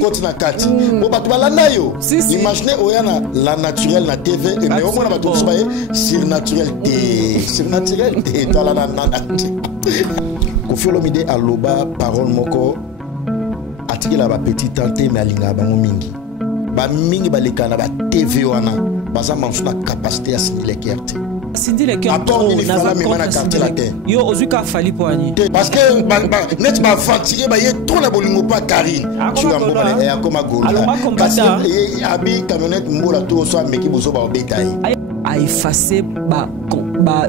Côte na kati. Bon bah tu vas là yo. Imaginez oyana la naturelle na TV et mais au moins na tout ça surnaturel té. Surnaturel té toi là nana. Kofi Olomide aloba parole moko atiki la ba petite tante mais alinga ba mingi. Ba mingi ba lekana ba TV wana. Baza mansu na capacité à signer carte. Cindy les cœurs yo ozuka fali poani parce que net ma fatigué ba ye trop na bolingo pas Karine tu vas mbona et akoma gola parce que abi camionnette mbola to so ameki bozo ba betaye a effacer ba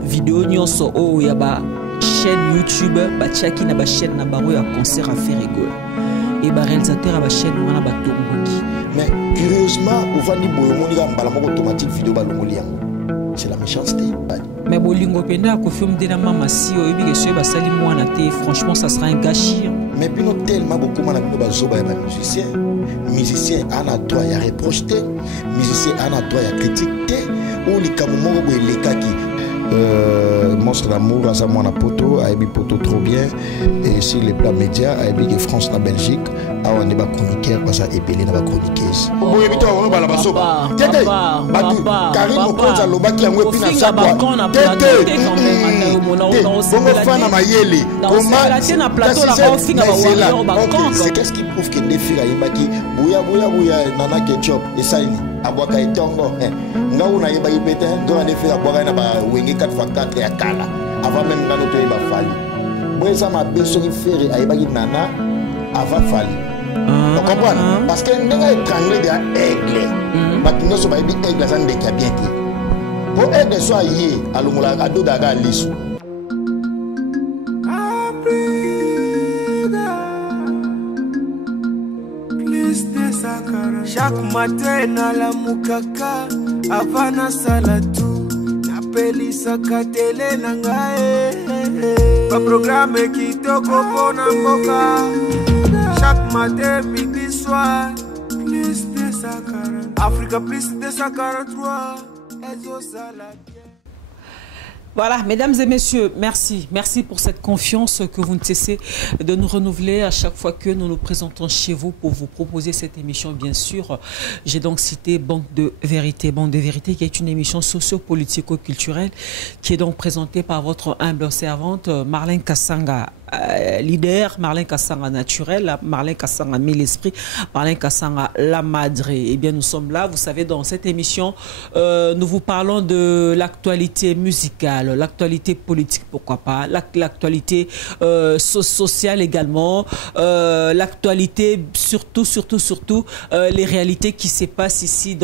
vidéo nyonso o ya ba chaîne YouTube ba chaki na ba chaîne na baro ya concert à faire rigolo et ba réalisateur ba chaîne wana ba tongoki mais curieusement au vandi boyo moni ga mbala moko automatique vidéo ba longoli yango. C'est la méchanceté. Mais bolingo penda ko film de la mama si o ebi ke so ba sali mwana te franchement ça sera un gâchis. Mais puis non tellement beaucoup mana ba zoba ba musicien ana droit ya reprocher, musicien ana droit ya critiquer ou li kamomo bo lekaki monstre d'amour à sa mwana poto a ebi poto trop bien et sur les plans médias a ebi que France na Belgique a on est ba chroniqueur ba ça épelé na ba chroniqueuse bo ebi to on ba la basoba tete batu Karine Mokonza lobaki yango epi na sabwa tete bongo fana mayele comment na plateau la ba finga ba wa ba c'est qu'est-ce qui prouve que les filles a yebaki bouya nana ketchup et ça ni abwaka etongo nga una yeba ipete ndo ande fera bwaka na ba wenge 4x4 ya kala avant même ngano to yeba fali boyeza ma beso ni fere ayebaki nana avant fali tu comprends parce que ndenga étranglé de aigle batinyo so ba yebi aigle ça ndeka bien te pour aigle so aye alongola ado daga lisu. Chaque matin na la mukaka avana salatu na pelisa katele na ngae ba programme kitoko pona mboka chaque matin midi soir plus de 140 Africa plus de 143 ezo salade. Voilà, mesdames et messieurs, merci. Merci pour cette confiance que vous ne cessez de nous renouveler à chaque fois que nous nous présentons chez vous pour vous proposer cette émission, bien sûr. J'ai donc cité Banque de Vérité. Banque de Vérité qui est une émission socio-politico-culturelle qui est donc présentée par votre humble servante Marlène Kassanga. Leader, Marlène Kassanga naturel, Marlène Kassanga mille esprits, Marlène Kassanga la madre. Eh bien, nous sommes là, vous savez, dans cette émission, nous vous parlons de l'actualité musicale, l'actualité politique, pourquoi pas, l'actualité sociale également, l'actualité surtout, les réalités qui se passent ici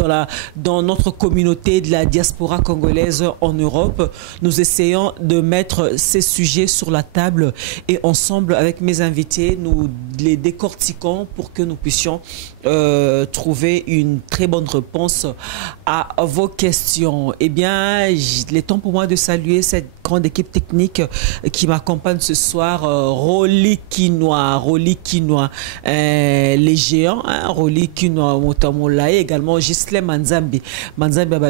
dans notre communauté de la diaspora congolaise en Europe. Nous essayons de mettre ces sujets sur la table et ensemble avec mes invités, nous les décortiquons pour que nous puissions trouver une très bonne réponse à vos questions. Eh bien, il est temps pour moi de saluer cette grande équipe technique qui m'accompagne ce soir. Roli Kinois, les géants, Roli Kinois, Motamolae, également Gislem Manzambi,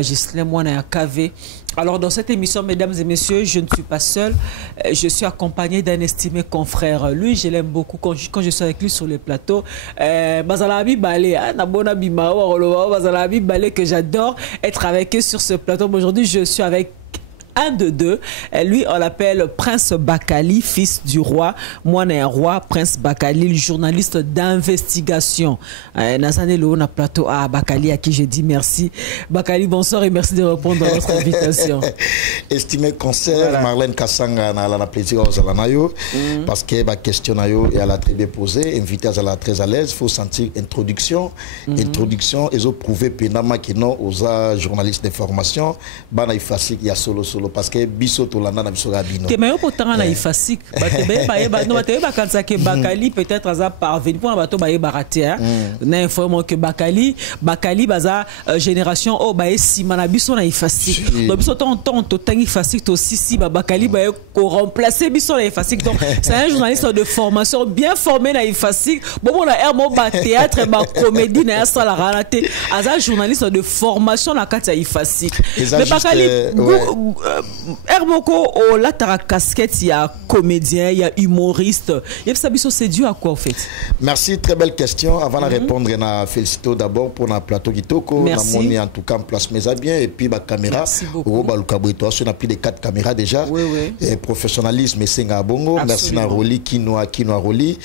Gislem Mwana KV. Alors dans cette émission, mesdames et messieurs, je ne suis pas seul, je suis accompagné d'un estimé confrère. Lui, je l'aime beaucoup quand je suis avec lui sur le plateau. Bazalabi Balé, que j'adore être avec eux sur ce plateau. Aujourd'hui, je suis avec un de deux. Lui, on l'appelle Prince Bakali, fils du roi. Moi, un roi, Prince Bakali, le journaliste d'investigation. On a plateau à Bakali, à qui je dis merci. Bakali, bonsoir et merci de répondre à votre invitation. Estimé concert, voilà. Marlène Kassanga, on a plaisir aux Alanayo, parce que la question est à la très bien posée, invité à la très à l'aise, il faut sentir introduction. Introduction, ils ont prouvé pénalement qu'ils n'ont aux journalistes d'information, il y a solo. Parce que biso to landa na biso rabino. Te mayo potanga na ifasik. Bakali peut-être aza parvenu pour bato baye baraté. Na informe que Bakali baza génération o baye simana biso na ifasik. Donc biso ton tangi ifasik to sisi Bakali baye ko remplacer biso na ifasik. Donc c'est un journaliste de formation bien formé na ifasik. Bon la hermo ba théâtre ba comédie na ça la raté. Aza journaliste de formation na kati ifasik. Mais Bakali Herboko, oh, là, tu as casquette, il y a comédien, il y a humoriste. C'est dû à quoi, en fait? Merci, très belle question. Avant de répondre, on a félicité d'abord pour notre plateau Kitoko. Merci. En tout cas, en place mes bien. Et puis, ma caméra. Merci beaucoup. On a plus de 4 caméras déjà. Oui, oui. Et professionnalisme, c'est Bongo. Merci à Roli, Kinoa Roli.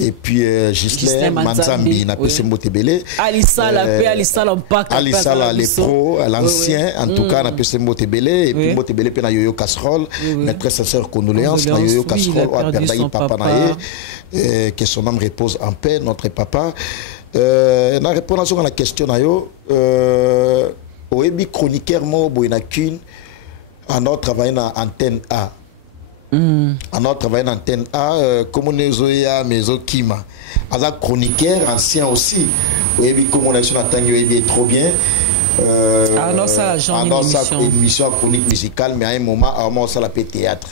Et puis, Gislain Manzambi, n'a pas Motebele. Alissa, la paix, Alissa, l'Ampac. Alissa, les pros, l'ancien, en tout cas, n'a pas Motebele. Et puis, Motebele, na Yoyo Casserole. Mes très sincères condoléances. Na Yoyo Casserole, a perdu papa nae. Que son âme repose en paix, notre papa. Na répondre à la question, Oebi chroniqueur mo boinakune en notre travail na antenne A. En notre travail na antenne A, comme nezoya mezo kima. Aza chroniqueur ancien aussi. Oebi comme on a sur la tangue Oebi trop bien. Alors ça la émission chronique musicale, mais à un moment ça la théâtre.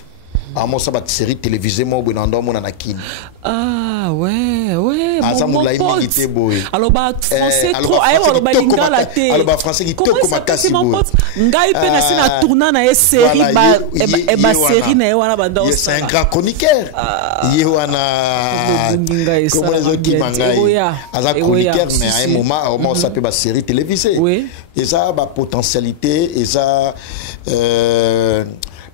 À moi ça va série télévisée moi bonando mon anakin. Ah ouais ouais. Mon alors bah français trop ayo alors bah linga la té. Alors bah français qui te comme akasi boy. Ngai pe na sina tourna na série ba série na wana banda. C'est un grand chroniqueur. Yewana comment les autres qui mangai. Aza chroniqueur mais à un moment ça peut ba série télévisée. Oui. Et ça ba potentialité et ça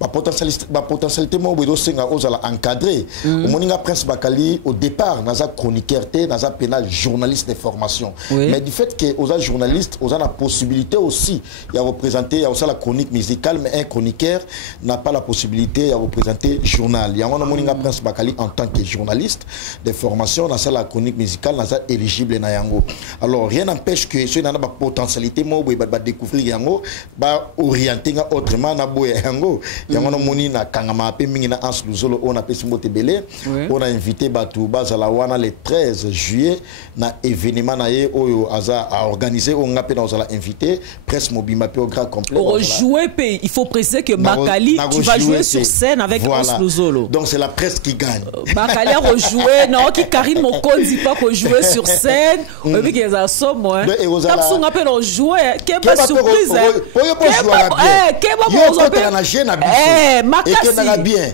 ma potentialité moi bedo senga ozala encadré moninga prince bakali au départ naza chroniqueur té naza pénal journaliste de formation mais du fait que oza journaliste oza la possibilité aussi il y a représenter il y a aussi la chronique musicale mais un chroniqueur n'a pas la possibilité de représenter journal il y a moninga prince bakali en tant que journaliste de formation naza la chronique musicale naza éligible na yango alors rien n'empêche que ce nana ba potentialité moi ba découvrir yango ba orienter autrement na boya yango. Yango moni na kangama pe mingi na Ans Luzolo on a pesi Motebele on a invité Batou Bazala wana le 13 juillet na événement na ye oyo aza a organisé on a pe dans la invité presse mobima pe au grand complet pour jouer pe il faut préciser que Bakali tu vas jouer sur scène avec Ans Luzolo donc c'est la presse qui gagne Bakali a rejoué non qui Karine Mokondi pas que jouer sur scène et puis qu'ils assoment moi tapson on appelle jouer quelle pas surprise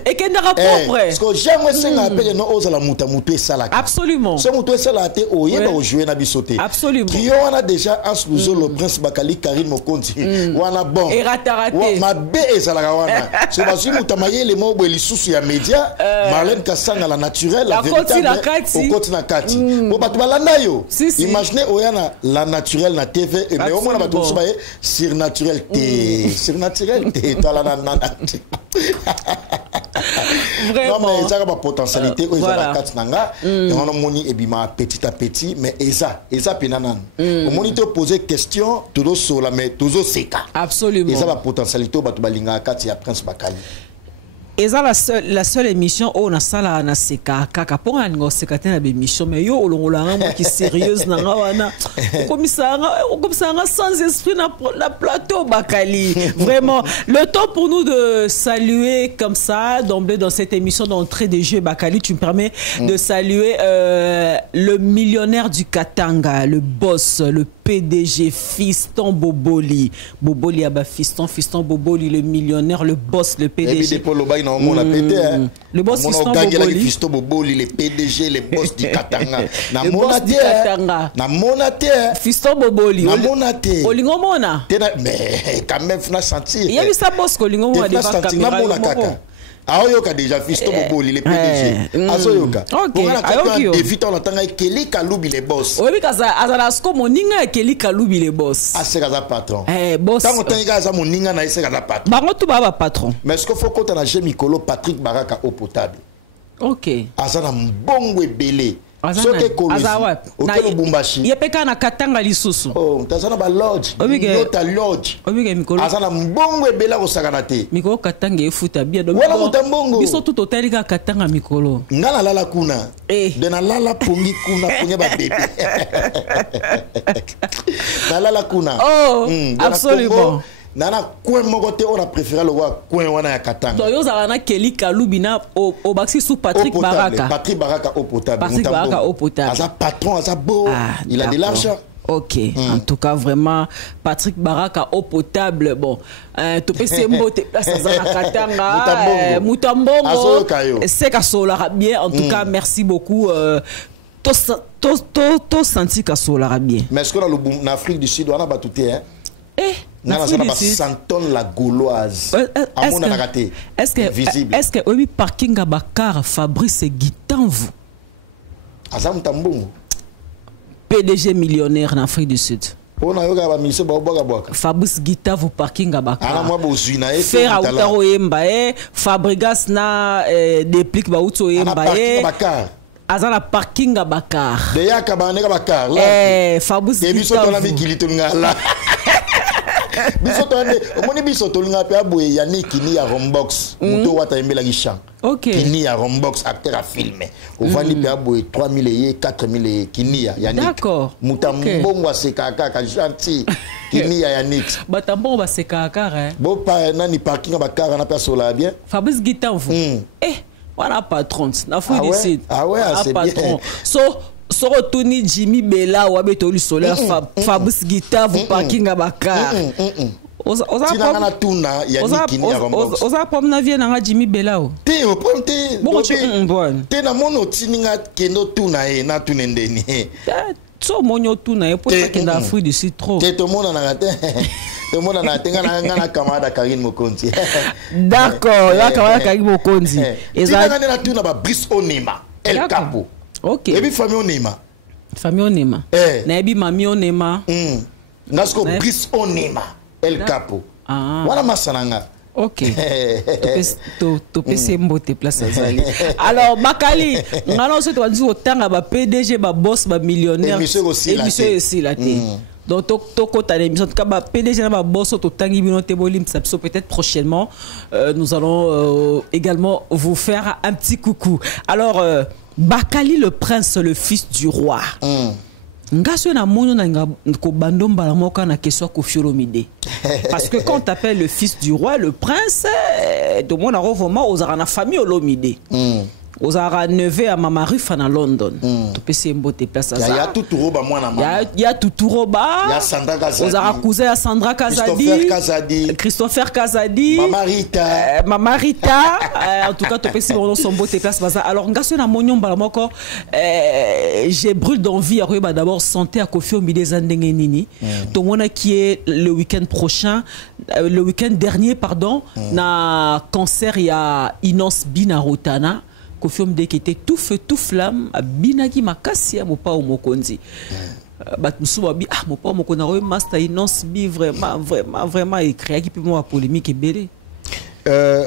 et que n'a propre parce que jamais ça appelle non aux la muta sala absolument ce muta sala té oyé ba jouer na bisoté absolument trio on a déjà Ans Luzolo prince Bakali Karine Mokonzi wana bon et raté ma bé ezala wana c'est parce que muta maye les mots lisusu ya média Marlène Kasanga la naturelle la véritable au côté na kati bo batu balanda yo imaginez oyana la naturelle na TV et mais au moins batu so baye surnaturel té surnaturel té tala na vraiment non mais ça a ma potentialité aux avocats nanga et on a moni et bima petit à petit mais eza penanan au moni te poser question tout sur la mais toujours seka absolument et ça ma potentialité batu balinga kati ya prince Bakali. Et ça la seule émission où on a ça là na seka kaka pour un ngo seka tena be émission mais yo olongola nga qui sérieuse na nga wana comme ça sans esprit na plateau Bakali vraiment le temps pour nous de saluer comme ça d'emblée dans cette émission d'entrée des jeux Bakali tu me permets de saluer le millionnaire du Katanga le boss le PDG Fiston Boboli aba Fiston Boboli le millionnaire le boss le PDG on a pété le boss Fiston Boboli le PDG le boss du Katanga na monateur Fiston Boboli na monateur olingo mona mais quand même fna sentir il y a eu ça boss olingo mona devant caméra aoyoka déjà Fiston Boboli le PDG azoyoka on évite on entend Kelly Kaloubi les boss oui kaza azala sko moninga Kelly Kaloubi les boss aseka patron boss tant que za moninga na eseka patron bango tout ba patron mais est-ce qu'il faut qu'on a Jemi Kolo Patrick Baraka au potable OK azana mbongo ebele soke kolisi okelo Bumbashi yepeka na Katanga lisusu tazana ba lodge nota lodge mikolo azana mbongo ebela ko sakana te mikolo Katanga efuta bien donc wala mutambongo biso tout hôtel ka Katanga mikolo ngala lala kuna de na lala pungi kuna kunya ba bébé na lala kuna absolument nana coin mogote on a préféré le voir coin wana ya Katanga donc yo za na Kelly Kaloubi na au baxi sous Patrick Baraka au potable asa patron asa beau il a de l'argent Ok, en tout cas vraiment Patrick Baraka eau potable bon to pese mbote place za katanga Mutambongo c'est kasola bien en tout cas merci beaucoup to senti kasola bien. Mais est-ce que en Afrique du Sud on a batouté hein na Santon la Gauloise est-ce que oui parking à Bakar Fabrice Gitanvu Asa Mutambongo PDG millionnaire en Afrique du Sud. Fabrice Guita vous parking à Bakar. Faire Autaro Yembae, Fabrigas na déplique Bauto Yembae. Azana parking à Bakar. Deya kabane ka Bakar. Fabrice Guita. Bisoto linga pe aboye Yannick ni ya Rombox. Muto wata yembela gishan. OK. Kini ya Rombox acteur à filmer. Au vandi pe aboye 3000 et 4000 kini ya Yannick. D'accord. Mutambongo sekaka ka gentil. Kini ya Yannick. Batambongo sekaka hein. Bo pa nani parking ba car na personne bien. Fabrice Guita vous. Voilà patron. Na fou ici. Ah ouais, c'est bien. So retourni Jimmy Bella ou Abetolu Solaire Fabrice Guita vous parking à Bakar. Oza tuna Yannick ni ya Rombox. Oza pom na vie na Jimmy Bella o. Te o pom te. Bon te na mono tininga kendo tuna na tunendeni. So monyo tuna e po que na Afrique du Sud trop. Te to mona na te. To mona na tenga na kamada Karine Mokonzi. D'accord, ya kamada Karine Mokonzi. Ezanga na tuna ba Brice Onema, El Capo. OK. Et puis famille Onema. Famille Onema. Na bi mami Onema. Ngasko Brice Onema, El Capo. Wala masananga. OK. To pese mbote place azali. Alors Bakali, ngalo so to wanzu otanga ba PDG ba boss ba millionnaire. Émission aussi la té. Donc to kota l'émission en tout cas ba PDG na ba boss to tangi bino te bolim peut-être prochainement nous allons également vous faire un petit coucou. Alors Bakali le prince le fils du roi. Ngaso na mono na ko bandomba la moka na question Koffi Olomide. Parce que quand on t'appelle le fils du roi, le prince de mon vraiment aux arana famille Olomide. Aux arana neveu à Mama Rufa na London. Tu peux se mbote place ça. Ya Tuturoba moi na mama. Ya Tuturoba. Ya Sandra Kazadi. Aux arana cousin à Sandra Kazadi. Christopher Kazadi. Mama Rita. En tout cas tu peux se mbote place ça. Alors ngaso na monyo mbala moko j'ai brûle d'envie à reba d'abord santé à Koffi Olomide zandenge nini. Tout monde qui est le week-end prochain le week-end dernier pardon na concert il y a Inos Binarotana. Koffi Olomide qui était tout feu tout flamme binagi makasi ya mopa o mokonzi bat musuba bi mopa mokona ro master Inos bi vraiment écrit qui peut moi polémique et belé.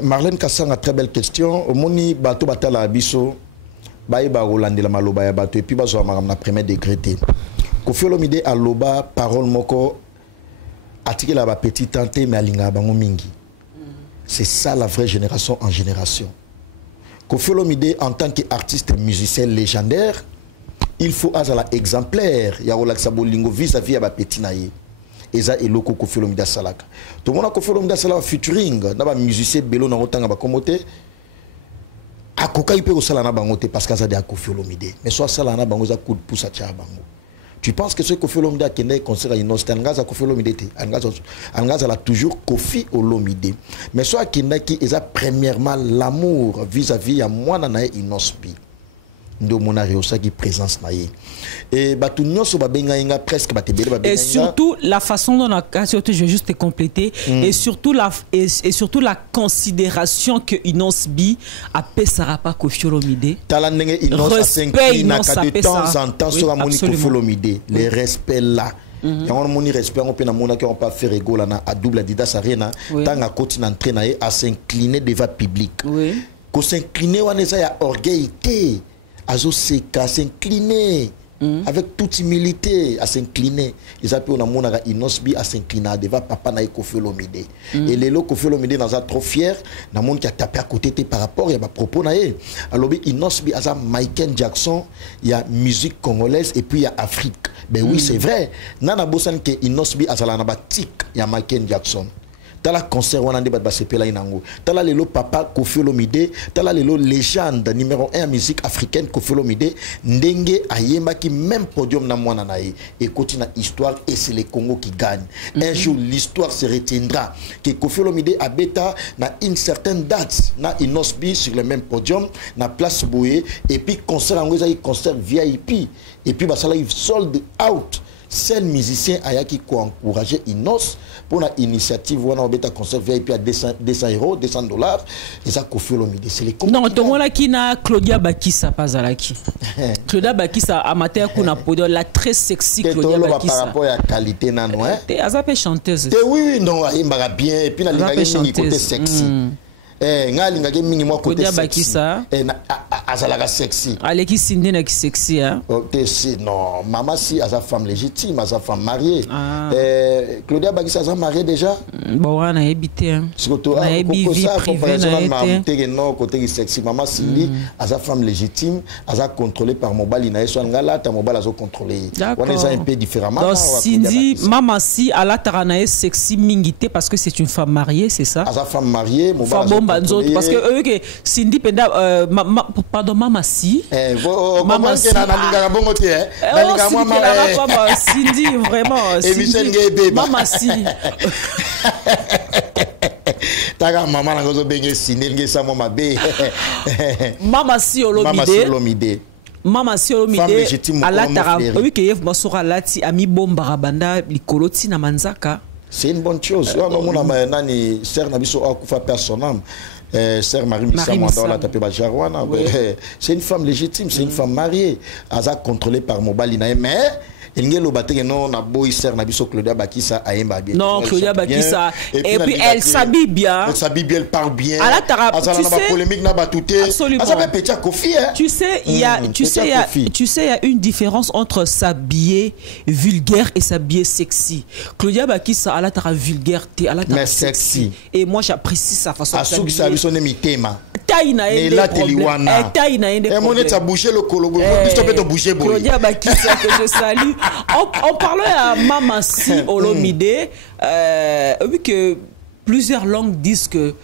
Marlène Kassanga très belle question omoni bato batala biso baye ba rolandela maloba ya bato et puis bazo na premier degré te Koffi Olomide aloba parole moko atiki la ba petit tante mais alinga bango mingi. C'est ça la vraie génération en génération. Koffi Olomide en tant qu'artiste musicien légendaire, il faut azala exemplaire ya relaxa bolingo vis-à-vis ya ba petit naye. Eza eloko Koffi Olomide salaka. To mona Koffi Olomide salaka featuring na ba musicien belo na otanga ba komote. Akoka ipe ko sala na bango te parce que ça de Koffi Olomide. Mais soit sala na bango za coup de pouce a tia bango. Tu penses que ce Koffi Olomide a kende concert à Inos Tangaza Koffi Olomide te Angaza la toujours Koffi Olomide. Mais soit kende qui est premièrement l'amour vis-à-vis à moi na Inos Bi. Ndo mona réussa qui présence na ye. Et batu nyonso ba benga inga presque ba tebele ba benga. Et surtout la façon dont surtout je vais juste te compléter et surtout la considération que Inos Bi a pesara pas Koffi Olomide. Talandenge Inos a s'incline de temps en temps sur la moni Koffi Olomide. Les respects là. Quand on respect on peut na mona qui on pas faire rigolo na à double Adidas Arena tant à côté d'entraîner à s'incliner devant public. Oui. Ko s'incliner on est ya orgueillité. Azo seka s'incliner avec toute humilité à s'incliner. Ils appellent on a mon Inos Bi à s'incliner devant papa na Koffi Olomide. Et les lots Koffi Olomide dans un trop fier, na monde qui a tapé à côté par rapport à ma propos na ye. Alors Inos Bi à Michael Jackson, il y a musique congolaise et puis il y a Afrique. Ben oui c'est vrai. Nana bosan que Inos Bi à la nabatique il y a Michael Jackson. tala concert wana nde bat basepela inango tala lelo papa Koffi Olomide tala lelo légende numéro 1 musique africaine Koffi Olomide ndenge ayemba qui même podium na mwana na ye et continue histoire et c'est le Congo qui gagne. Un jour l'histoire se retiendra que Koffi Olomide abeta na une certaine date na Inosbi sur le même podium na place Boye et puis concert en concert VIP et puis ça live sold out. Seul musicien ayaki ko encourager Inos pour la initiative wana obeta concert VIP à 200 €, $200 et ça Koffi Olomide c'est les non tomola ki na Claudia Bakissa pazalaki Claudia Bakissa amateur kuna podium la très sexy Claudia Bakissa par rapport à qualité nano hein azape chanteuse oui non ayemba bien et puis na lingaki côté sexy ngalinga ke minimum côté sexy azalaka sexy aleki Cindy na ki sexy hein non maman si a sa femme légitime a sa femme mariée Claudia Bakissa a marié déjà bon on a habité surtout na vie privée na non côté sexy maman Cindy a sa femme légitime a sa contrôlée par mobile na so ngala ta mobile a so contrôlé on est un peu différemment donc Cindy maman si ala tarana sexy mingité parce que c'est une femme mariée c'est ça a sa femme mariée mobile parce que eux que Cindy penda pardon mama si maman si Cindy vraiment maman si taga maman na gozo benye Cindy ngesa mama be mama si Olomide Mama si Olomide ala tara oui que yef basura lati ami bomba banda likoloti na manzaka. C'est une bonne chose. Sœur Nabiso Akufa personnel. Sœur Marie-Missa Mwanda tapé Bajarwana. C'est une femme légitime, c'est une femme mariée. Aza contrôlée par Mobalina. Mais il y a le bâtiment non na boy sœur Nabiso Claudia Bakissa aimba bien. Non Claudia Bakissa et puis elle s'habille bien. Elle s'habille bien, elle parle bien. À la tu sais polémique n'a pas touté. Absolument. Ça va petit Koffi hein. Tu sais il y a il y a une différence entre s'habiller vulgaire et s'habiller sexy. Claudia Bakissa à la tara vulgaire à la tara sexy. Et moi j'apprécie sa façon de s'habiller. Asuk sa mitema. Taïna et là Teliwana. Taïna et et mon est à bouger le colobo. Tu peux te bouger boy. Claudia Bakissa que je salue. On parlait à Mama si Olomide, vu que plusieurs langues disent que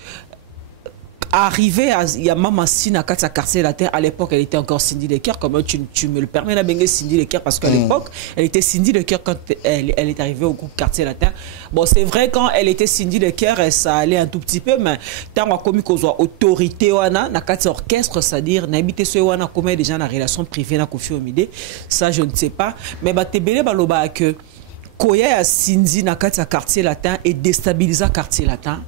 arrivé à Mama si na kata quartier la terre à l'époque elle était encore Cindy Lecker comme tu me le permets la bengue Cindy Lecker parce qu'à l'époque elle était Cindy Lecker quand elle est arrivée au groupe quartier la terre. Bon c'est vrai quand elle était Cindy Lecker ça allait un tout petit peu mais tant on comme qu'on soit autorité wana na kata orchestre c'est-à-dire n'habiter ce wana comme déjà na relation privée na Koffi Olomide ça je ne sais pas mais ba tebele baloba que Koya ya Cindy na kati ya quartier latin et déstabilisa quartier latin.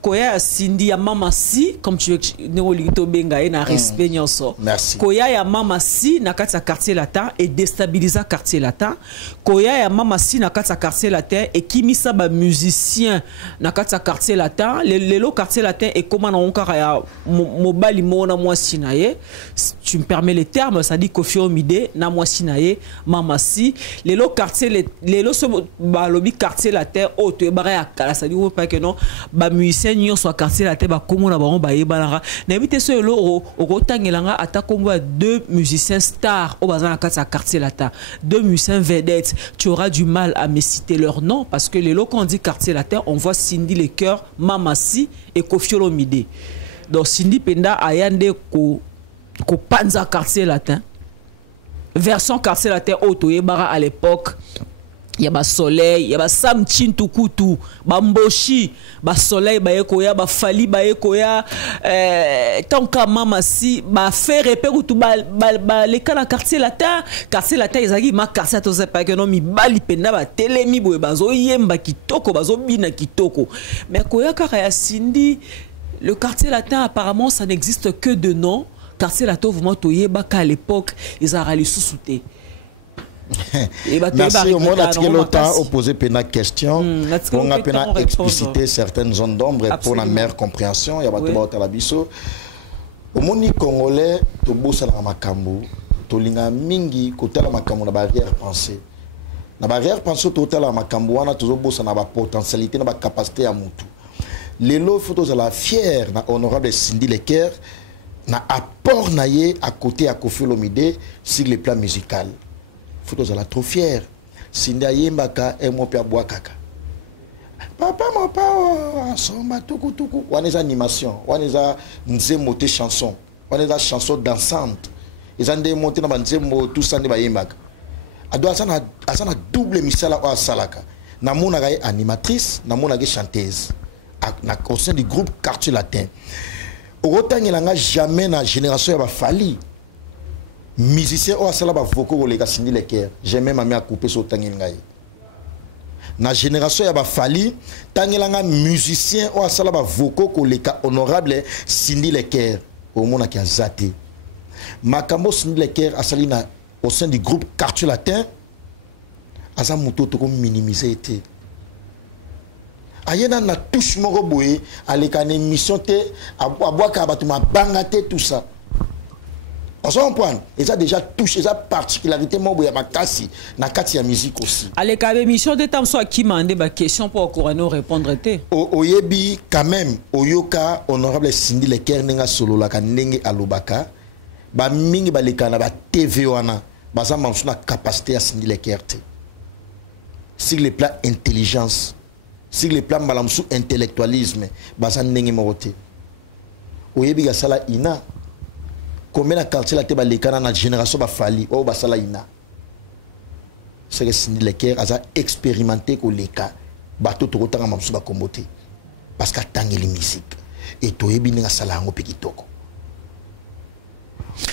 Koya ya Cindy ya Mama si comme tu veux néolito benga na respect nyonso. Merci. Koya ya Mama si na kati ya quartier latin et déstabilisa quartier latin. Koya ya Mama si na kati ya quartier latin et kimisa ba musicien na kati ya quartier latin. Lelo quartier latin et comment on kara ya mobali mona mwasi na ye. Tu me permets les termes ça dit Koffi Olomide na mwasi na ye Mama si lelo quartier lelo balobi quartier latin auto e bara ya kala ça dit pas que non ba musicien nyo soit quartier latin ba komona ba ba yebalanga na bité so elo okotangelanga ata komba deux musiciens stars au bazana kata quartier latin deux musiciens vedettes tu auras du mal à me citer leur nom parce que les locaux on dit quartier latin on voit Cindy Lecker Mama si et Koffi Olomide donc Cindy penda ayande ko panza quartier latin version quartier latin auto e bara à l'époque. Il y a ba soleil, il y a ba Sam Chintukutu, ba Mboshi, ba soleil ba ekoya, ba Fali ba ekoya, tanka Mama si ba faire repère tout ba les cas dans quartier latin ezaki ma quartier to pas que non mi bali penda ba telemi boye bazo yemba kitoko bazo bina kitoko. Mais koya kara ya Cindy, le quartier latin apparemment ça n'existe que de nom. Quartier latin vraiment toyeba qu'à l'époque ils ont rali sous-souté. Merci au monde à l'OTAN opposé pena question on a pena expliciter certaines zones d'ombre pour la meilleure compréhension il y a pas la biso au monde congolais to bossa na makambo to linga mingi côté la makambo na barrière pensée to la makambo wana to bossa na ba potentialité na ba capacité à mutu lelo photos à la fière na honorable Cindy Lecker na apport naie à côté à Koffi Olomide sur le plan musical. Photos à la trop fière. Cindy Ayembaka et mon père Boakaka. papa mopa somba tuku tuku wana eza animation wana eza nzembo te chanson wana eza chanson dansante eza nde monte na banzembo tout ça nde bayembaka ado asa na double misala oyo asalaka namonaka ye animatrice namonaka ye chanteuse au sein du groupe Quartier Latin okotangelanga jamais na génération ya bafali musicien oyo asala bavoko koleka Cindy Leker jamais mami akoupe so otangeli ngai na génération ya bafali tangelanga musicien oyo asala bavoko koleka honorable Cindy Leker omonaki aza te makambo Cindy Leker asali na au sein du groupe Quartier Latin aza moto toko minimiser te ayena na touche moko boye aleka na émission te abwaka bato mabanga te tout ça on s'en prend et ça déjà touche et ça particularité moko boye makasi na kati ya musique aussi aleka émission de tam so qui mande ba question pour corano répondre te oyebi quand même oyoka honorable Cindy Leker nenga solo la ka ndenge alobaka ba mingi baleka na ba TV wana baza mansu na capacité à Cindy Leker te sur le plan intelligence sur le plan malamsou intellectualisme baza ndenge moko te oyebi ga sala ina combien na quartier la te balekana na génération bafali o basala ina c'est que Cindy Leker aza expérimenté ko leka bato to kotanga mamsou ba kombote parce que tangeli musique et toyebi nga sala ngo pe kitoko.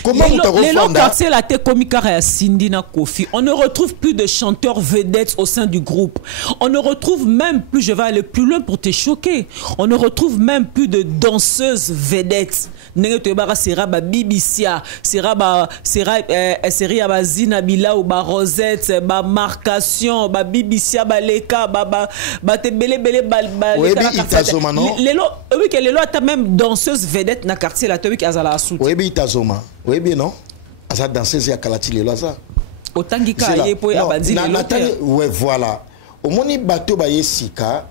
Comment on quartier la tête comique à Cindy na Kofi. On ne retrouve plus de chanteurs vedettes au sein du groupe. On ne retrouve même plus, je vais aller plus loin pour te choquer. On ne retrouve même plus de danseuses vedettes. Nengetebara sera ba Bibicia, sera ba série ba Zinabila ou ba Rosette, ba Marcation, ba Bibicia, ba Leka, ba te bele ba Itazoma non. Oui que lelo ta même danseuse vedette na quartier la tebik azala asut. Oui Itazoma. Oui bien non. Aza danseuse ya kalati lelo aza. Otangika yepo ya bandi lelo. Ouais voilà. Au moni bateau ba yesika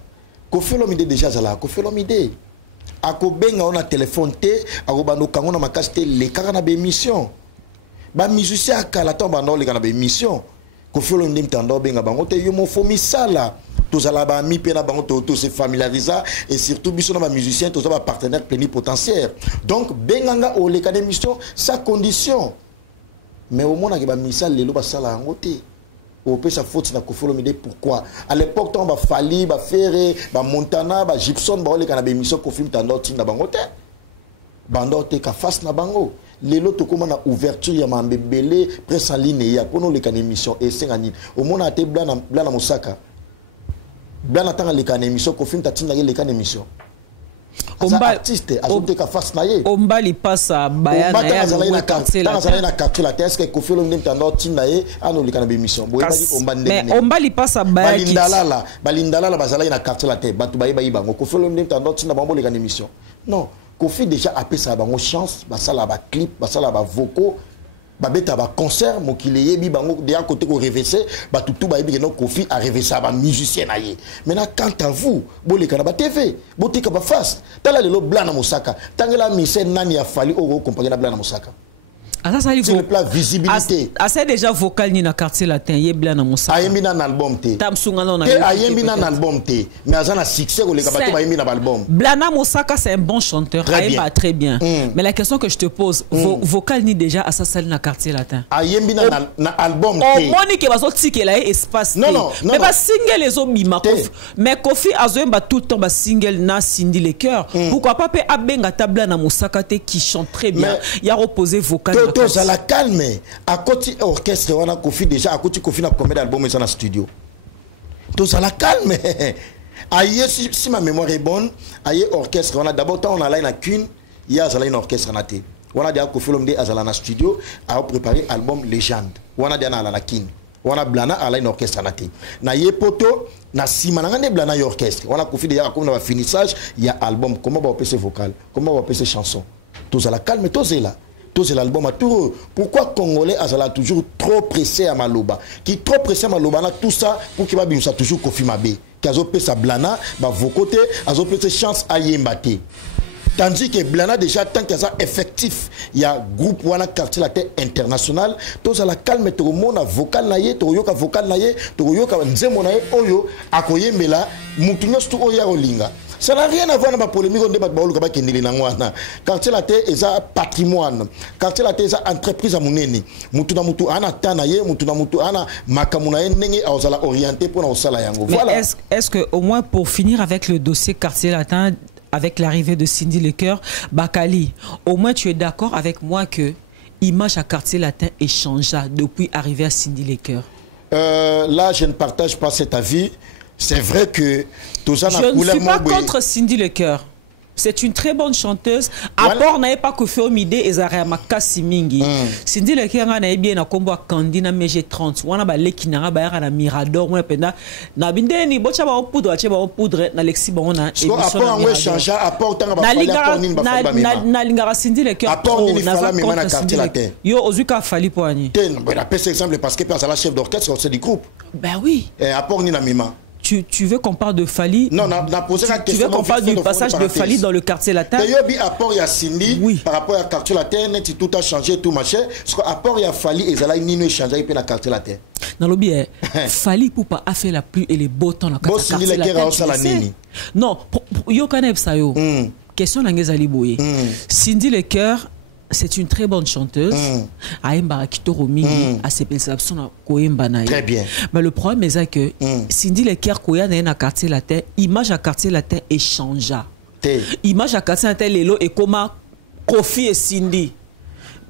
ko Felomide déjà azala ko Felomide. Ako benga on a téléphone te ako bando kango na makasite le kaka na émission. Ba musicien akalato bando le kana ba émission. Ko Felomide mtando benga bango te yo mo fomi sala. Tous à la bami pena bango to se familiariser et surtout biso na ba musicien tous ba partenaire plénipotentiaire. Donc benganga o le kana émission sa condition. Mais au monde que ba misal lelo ba sala ngote. Au peut sa faute na Kofolomide pourquoi à l'époque on va Fali ba Ferré ba Montana ba Gibson ba le kana ba émission ko film tando tinda bango te. Bando te ka face na bango. Lelo to koma na ouverture ya mambebele presse en ligne ya kono le kana émission et sengani. Au monde a te blana Mosaka. Blana tanga le kana émission ko film tatinda le kana émission. Artiste azote ka face na ye ombali pasa bayana ya na quartier la est-ce que Kofi Olomide mtando tinda ye ano likana be émission boyebaki ombande mais ombali pasa bayaki balindala bazala na quartier la te batu bayi bango Kofi Olomide mtando tinda bango likana émission non Kofi déjà appelé ça bango chance basala ba clip basala ba vocaux babeta ba concert mokile yebi bango de à côté ko reverser ba tutu ba yebi no Kofi a reverser ba musicien na ye maintenant quant à vous bolé kana ba TV botika ba face tala lelo blana Mosaka tangela mise nani ya fali o compagnie na blana Mosaka sur le plan visibilité assez déjà vocal ni na quartier latin ye blana Mosaka ayembi na album te tamsunga non na ayembi na album te mais azana succès ko le kabato ba yembi na album blana Mosaka c'est un bon chanteur ayemba très bien mais la question que je te pose vocal ni déjà à sa salle na quartier latin ayembi na album te o moni ke baso tikela espace non mais ba single les bima mais Kofi azoemba tout le temps ba single na Cindy Leker pourquoi pas pe abenga tabla na Mosaka te qui chante très bien il y a reposé vocal tous à la calme à côté orchestre on a Kofi déjà à côté Kofi na combien d'albums dans le studio tous à la calme aïe si ma mémoire est bonne aïe orchestre on a d'abord on a là une qu'une il y a une orchestre na té on a déjà Kofi Olomide azala na studio a préparé album légende on a déjà na kin on a blana à la une orchestre na té na ye poto na sima na ngane blana orchestre on a Kofi déjà comme na finissage il y a album comment va passer vocal comment va passer chanson tous à la calme tous est là. C'est l'album à tout. Pourquoi Congolais a toujours trop pressé à Maloba qui trop pressé à Maloba na tout ça pour qu'il va bien ça toujours Kofi Mabe qui a zopé sa blana ba vos côtés a zopé ses chances à yembate tandis que Blana déjà tant qu'il y a effectif il y a groupe wana quartier la terre international tous à la calme to mona vocal na ye to yoka vocal na ye to yoka nzemo na ye oyo akoyembela mutu nyosto oya olinga. Ça n'a rien à voir avec la polémique on débat baolu kaba kendeli na ngwana. Quartier la terre est un patrimoine. Quartier la terre est une entreprise à muneni. Mutu na mutu ana tanaye, mutu na mutu ana makamuna ye ndenge azala orienté pour na osala yango. Voilà. Est-ce que au moins pour finir avec le dossier quartier latin avec l'arrivée de Cindy Lecoeur, Bakali, au moins tu es d'accord avec moi que l'image à quartier latin est changée depuis l'arrivée à Cindy Lecoeur? Là je ne partage pas cet avis. C'est vrai que tout ça je ne suis pas contre Cindy Lecoeur. C'est une très bonne chanteuse. Apport n'a pas que fait au midi et Zara Makasi Mingi. Cindy Lecoeur n'a bien na combo à Candina MG30. On a balé qui n'a pas na Mirador. On a pena na binde ni bocha ba poudre, ache ba poudre na Lexi bon na. Apport on changer apport tant ba na lingara Cindy Lecoeur. Apport ni fala mais na quartier latin. Yo ozuka fali poani. Ten, ben la pèse exemple parce que c'est la chef d'orchestre c'est du groupe. Ben oui. Et apport ni na mima. Tu veux qu'on parle de Fali? Non, tu veux qu'on parle du passage de Fali dans le quartier latin? D'ailleurs, apport il y a Cindy, oui. Par rapport à quartier latin, tout a changé, tout machin. Parce qu'apport il y a Fali et Zala il n'a changé dans le quartier latin. Dans le bien, Fali pour pas faire la pluie et les beaux temps dans le quartier latin. Non, yo kaneb sa yo. Question d'Angezali Boye. Cindy Lecoeur, c'est une très bonne chanteuse. Aïmba Kitoro Mingi, à ses perceptions, très bien. Mais le problème est que Cindy Lecoeur, Koya n'a quartier latin, image à quartier latin est changée. Image à quartier latin, Lelo et comment Kofi et Cindy.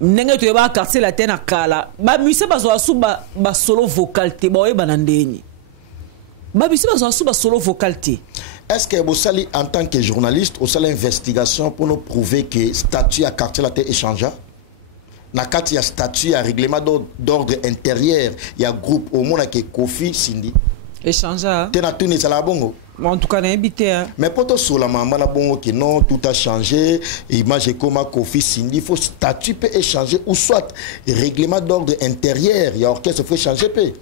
N'engue tu vas quartier latin à Kala. Ba musique bazo sous ba solo vocal te ba banandeni. Ba musique bazo sous ba solo vocal te. Est-ce que vous allez en tant que journaliste, vous allez investigation pour nous prouver que statut à quartier latin est changé? Il y a statut à règlement d'ordre intérieur, il y a groupe au monde qui est Kofi Cindy. Échangé. Tu as tout mis à la bongo. En tout cas, on a invité. Mais pour toi, sur la maman, que non, tout a changé. Image comme Kofi Cindy, il faut statut peut échanger ou soit règlement d'ordre intérieur, il y a orchestre faut changer peu.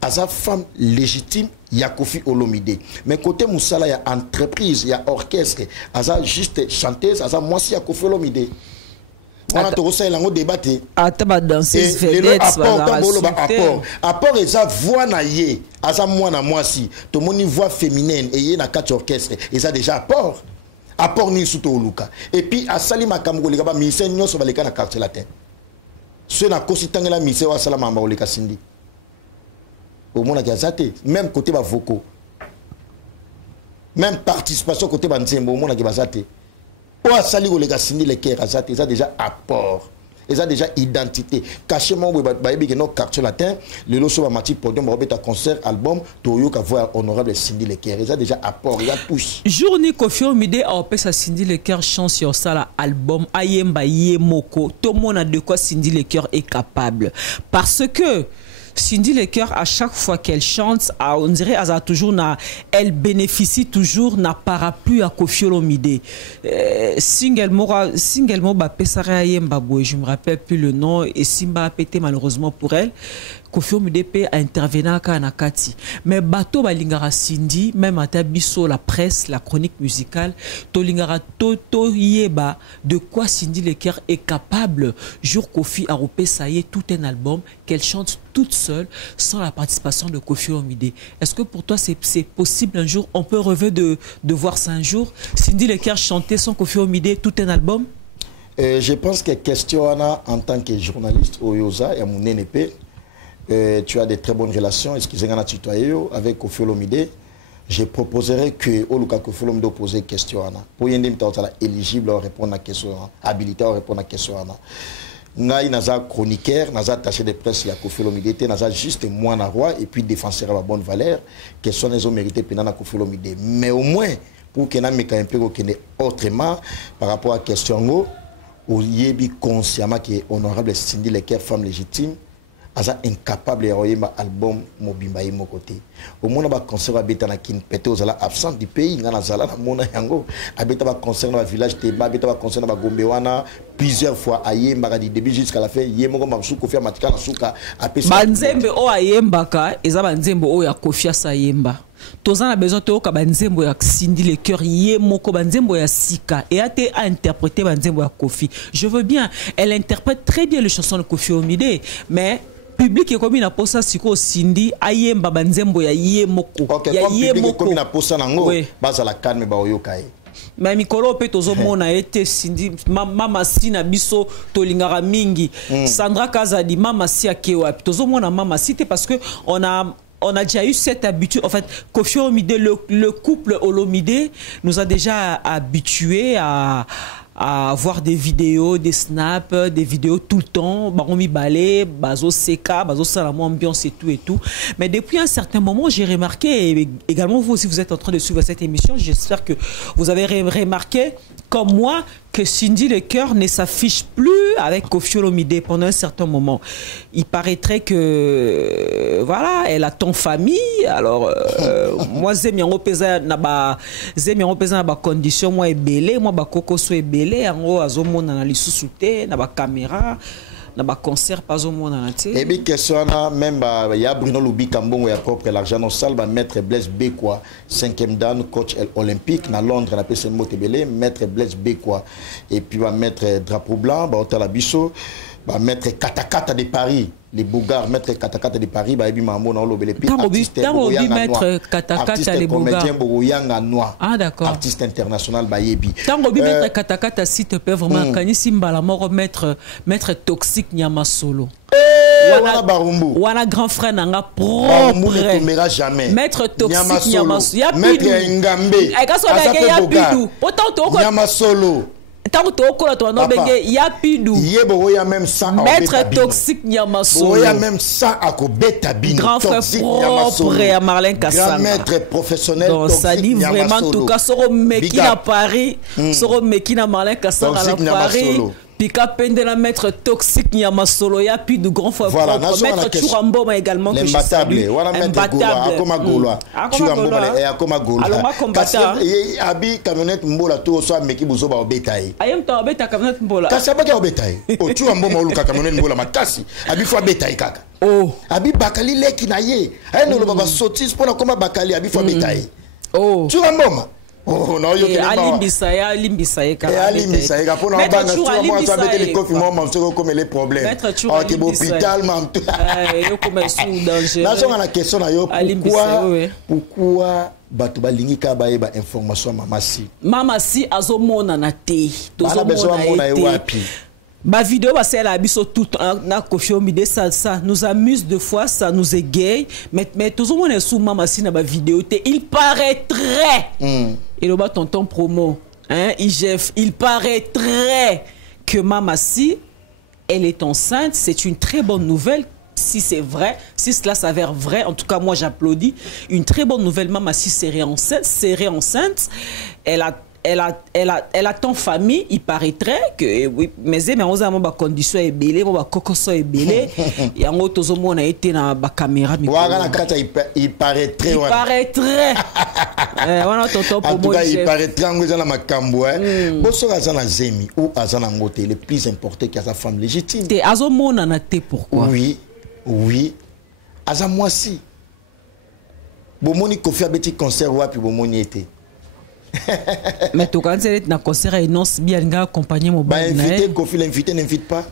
À sa femme légitime, il y a Kofi Olomide. Mais côté Moussala, il y a entreprise, il y a orchestre. À sa juste chanteuse, à sa moi aussi, il y a Kofi Olomide. On a tout ça, il y a un débat. Attends, danseuse vedette, apport, et ça voix naïe, à sa moi na moi si. Tout le monde voix féminine et il y a quatre orchestres. Et ça déjà apport. Apport ni sous Luka. Et puis à Salima Kamgo, les gars, ministère n'y a pas les cas na quartier latin. Ceux na cositang la ministère à Salama Maoleka Cindy. Au monde qui a zaté, même côté bas vocaux, même participation côté banzembo, au monde qui a zaté. Ou à sali ou les gars Cindy les kers a zaté, ça déjà apport, ça déjà identité. Cachément ou baïbi que nos quartier latin, le loso va mati podium, va remettre un concert album, Toyo qui voit honorable Cindy les kers, ça déjà apport, il y a touche. Journée Kofi Olomide a opé sa Cindy les kers chance sur ça album Ayemba Yemoko. Tout le monde a de quoi Cindy les kers est capable, parce que Cindy Lecoeur, à chaque fois qu'elle chante, on dirait elle bénéficie toujours d'un parapluie à Kofi Olomide. Single Mora Pesara Yembaboué, je ne me rappelle plus le nom, et Simba a pété malheureusement pour elle. Kofi Olomide a intervenu à Nakati. Mais bateau balingara Cindy, même à Tabiso, la presse, la chronique musicale, tolingara toto yeba de quoi Cindy Lecoeur est capable. Jour Kofi a repé ça y est tout un album qu'elle chante toute seule sans la participation de Kofi Olomide. Est-ce que pour toi c'est possible un jour, on peut rêver de voir ça un jour, Cindy Lecoeur chanter sans Kofi Olomide tout un album? Je pense que question en tant que journaliste au Yosa et à mon NP. Tu as de très bonnes relations, excusez-moi, avec Kofi Olomide. Je proposerais que Oluka Kofi Olomide pose une question. Pour y être éligible à répondre à la question, habilité à répondre à la question. Ngai naza chroniqueur, naza attaché de presse à Kofi Olomide, naza juste moi na roi et puis défenseur à la bonne valeur. Question les ont mérité pendant Kofi Olomide. Mais au moins, pour que nous un peu autrement par rapport à la question, où yebi consciemment que honorable Cindy Lecoeur, femme légitime, asa incapable de envoyer un album mobimba mon côté. Au moins ba concert abeta na kin pété aux absent du pays ngana zala na mona yango abeta ba concert na village Teba abeta ba concert na Gombewana plusieurs fois ayemba du début jusqu'à la fin yemoko mamsu Kofi amatika na suka apesa banzembe o ayemba ka eza banzembe o ya Kofi asayemba Tous a besoin de Banzembo ya Cindy le cœur yé moko Banzembo ya Sika et a été interprété Banzembo ya Kofi. Je veux bien, elle interprète très bien les chansons de Kofi Olomide, mais public est comme une aposa siko Cindy ayemba Banzembo ya yé moko. OK, comme public comme une aposa nango basa la calme ba oyokai. Mais mikolo pe tozomona été Cindy mama sina biso tolingara mingi Sandra Kazadi mama si akewa tozomona mama cité parce que on a déjà eu cette habitude. En fait, Kofi Olomide, le couple Olomide nous a déjà habitués à voir des vidéos, des snaps, des vidéos tout le temps. Baromi balé, bazo seka, bazo salamo ambiance et tout. Mais depuis un certain moment, j'ai remarqué, et également vous aussi vous êtes en train de suivre cette émission, j'espère que vous avez remarqué, comme moi, que Cindy le cœur ne s'affiche plus avec Kofi Olomide pendant un certain moment. Il paraîtrait que voilà, elle a ton famille. Alors moi zemi yango pesa na ba condition moi ebele, moi ba kokoso ebele yango azomona na lisusu te na ba caméra. Na ba concert pas au monde en entier. Et bien question même il y a Bruno Lubi Kambongo, il y a propre l'argent au salle, maître Blaise Bekwa, 5e dan coach olympique na Londres, na PC Motebele, maître Blaise Bekwa et puis va mettre drapeau blanc, ba hôtel Abisso, va mettre Katakata de Paris, les Bougars, maître Katakata de Paris, ba ebi mambo na lobele puis artiste maître Katakata les Bougars. Ah d'accord. Artiste international ba yebi. Tango bi maître Katakata si te peut vraiment kanisi mbala moro maître toxique Nyama Solo. Wana grand frère nanga propre. Ne tombera jamais. Maître toxique Nyama Solo. Ya Maître Ngambe. Ya Pidou. Pourtant to Nyama Solo. Tant que tu as il y a Pidou. Même ça. Maître toxique Nyama Solo. Il y a même ça à Kobeta-Bino. Grand frère propre à Marlène Kassanga. Grand maître professionnel. Donc ça dit vraiment en tout cas Soro Mekina Paris, Soro Mekina Marlène Kassanga à Paris. Pika Pende la maître toxique Nyama Solo ya puis du grand frère voilà, maître Churamboma également que je salue. Voilà maître Goula akoma Goula Churamboma et akoma Goula alors combattant abi camionnette mbola to so meki buzo ba obetaye ayem to obeta camionnette mbola kasi abaki obetaye o Churamboma oluka camionnette mbola makasi abi fo obetaye kaka oh abi bakali leki na ye ay no lo baba sotis pona koma bakali abi fo obetaye oh Churamboma. Oh non, il y a alimbisa pour nous banga tu moi avec les coffres moi on comme les problèmes OK hôpital mam comme sous danger là on a la question na yo pourquoi bato balingi ka ba eba information mama si azomona na te tozomona wapi ma vidéo va c'est la biso tout na Kofi Olomide ça nous amuse deux fois ça nous égaye mais tout le monde est sous mama si na ba vidéo te il paraîtrait et le bas tonton promo hein IGF il paraîtrait que mama si elle est enceinte, c'est une très bonne nouvelle. Si c'est vrai, si cela s'avère vrai, en tout cas moi j'applaudis. Une très bonne nouvelle, maman si serait enceinte, elle a tant famille, il paraîtrait que oui, mais on a ma condition est belle, mon cocoso est belle, et en gros tout le monde a été dans la caméra. Il paraîtrait. On a tonton pour moi. Il paraîtrait en gros dans ma cambo. Bosso azana zemi ou azana ngote le plus important qu'à sa femme légitime. T'es azomona na te pourquoi? Oui, aza moi si. Bomoni Kofi abeti concert wapi bomoni été. Mais tu quand c'est na concert et non bien nga accompagner mon ba invité Kofi l'invité n'invite pas.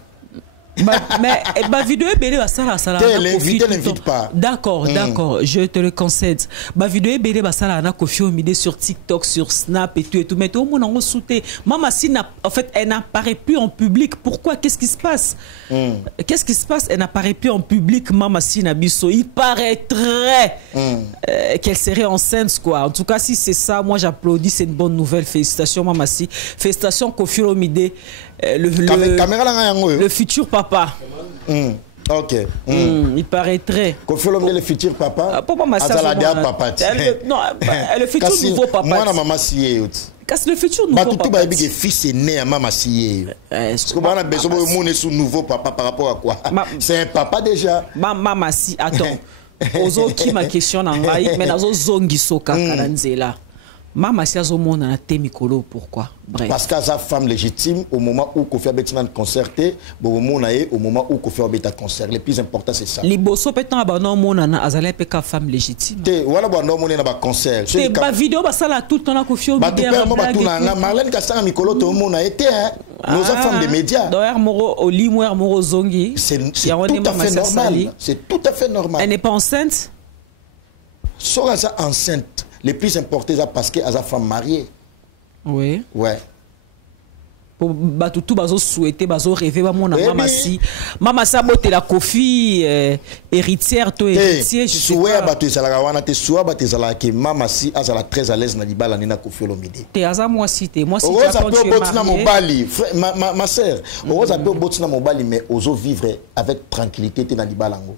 Mais ma vidéo est belle ça l'invité n'invite pas. D'accord, je te le concède. Ma vidéo est belle ça na Kofi Olomide sur TikTok, sur Snap et tout mais tout le monde en sauté. Maman si en fait elle n'apparaît plus en public. Pourquoi? Qu'est-ce qui se passe? Qu'est-ce qui se passe? Elle n'apparaît plus en public maman si na biso. Il paraîtrait qu'elle serait enceinte quoi. En tout cas si c'est ça, moi j'applaudis, c'est une bonne nouvelle. Félicitations maman si. Félicitations Kofi Olomide. Le futur papa. Ok. Il paraîtrait. Kofi Olomide le futur papa. Papa. Non, le futur nouveau papa. Moi, maman si. Casse le futur nouveau papa. Tout le fils est né à maman si. Est-ce qu'on a besoin de mon nouveau papa par rapport à quoi? C'est un papa déjà. Maman si. Attends. Ozo qui ma question n'engaille, mais nazo zongi soka kananzela. Mama si azo mona na te mikolo, pourquoi? Bref. Parce qu'elle sa femme légitime au moment où Kofi Abeti nan concerté, au moment où Kofi Abeti a concert. Le plus important c'est ça. Liboso petan abano mona na azale peka femme légitime. Te wala ba no mona na ba concert. Te ba vidéo ba sala tout temps na Kofi Abeti. Ba tout ba tout na Marlène Kastanga mikolo to mona été hein. Nos femmes des médias. D'ailleurs Moro Olimo Moro Zongi. C'est tout à fait normal. C'est tout à fait normal. Elle n'est pas enceinte? Sora ça enceinte. Le plus important c'est parce qu'elle a sa femme mariée. Oui. Ouais. Pour tout bazo souhaiter bazo rêver ba mon mama si bote la Kofi héritière to héritier je sais pas bato ezala wana te soa bato ezala ke mama si azala très à l'aise na libala ni na Kofi Olomide te aza moi si tu as na mobali ma sœur oza pe botina mobali mais ozo vivre avec tranquillité te na libala ngo.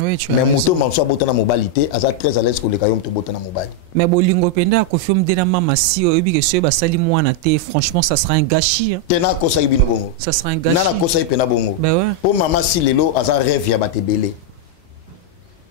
Oui, tu as mais moto manso botana mobilité aza très à l'aise ko le kayom to botana mobali. Mais bolingo penda Kofi Olomide na mama si oyebi ke so ba sali mwana te franchement ça sera un gâchis hein. Tena ko sa ibino bongo. Ça sera un gâchis. Nana ko sa ipena bongo. Ben ouais. Pour mama si lelo aza rêve ya batebele.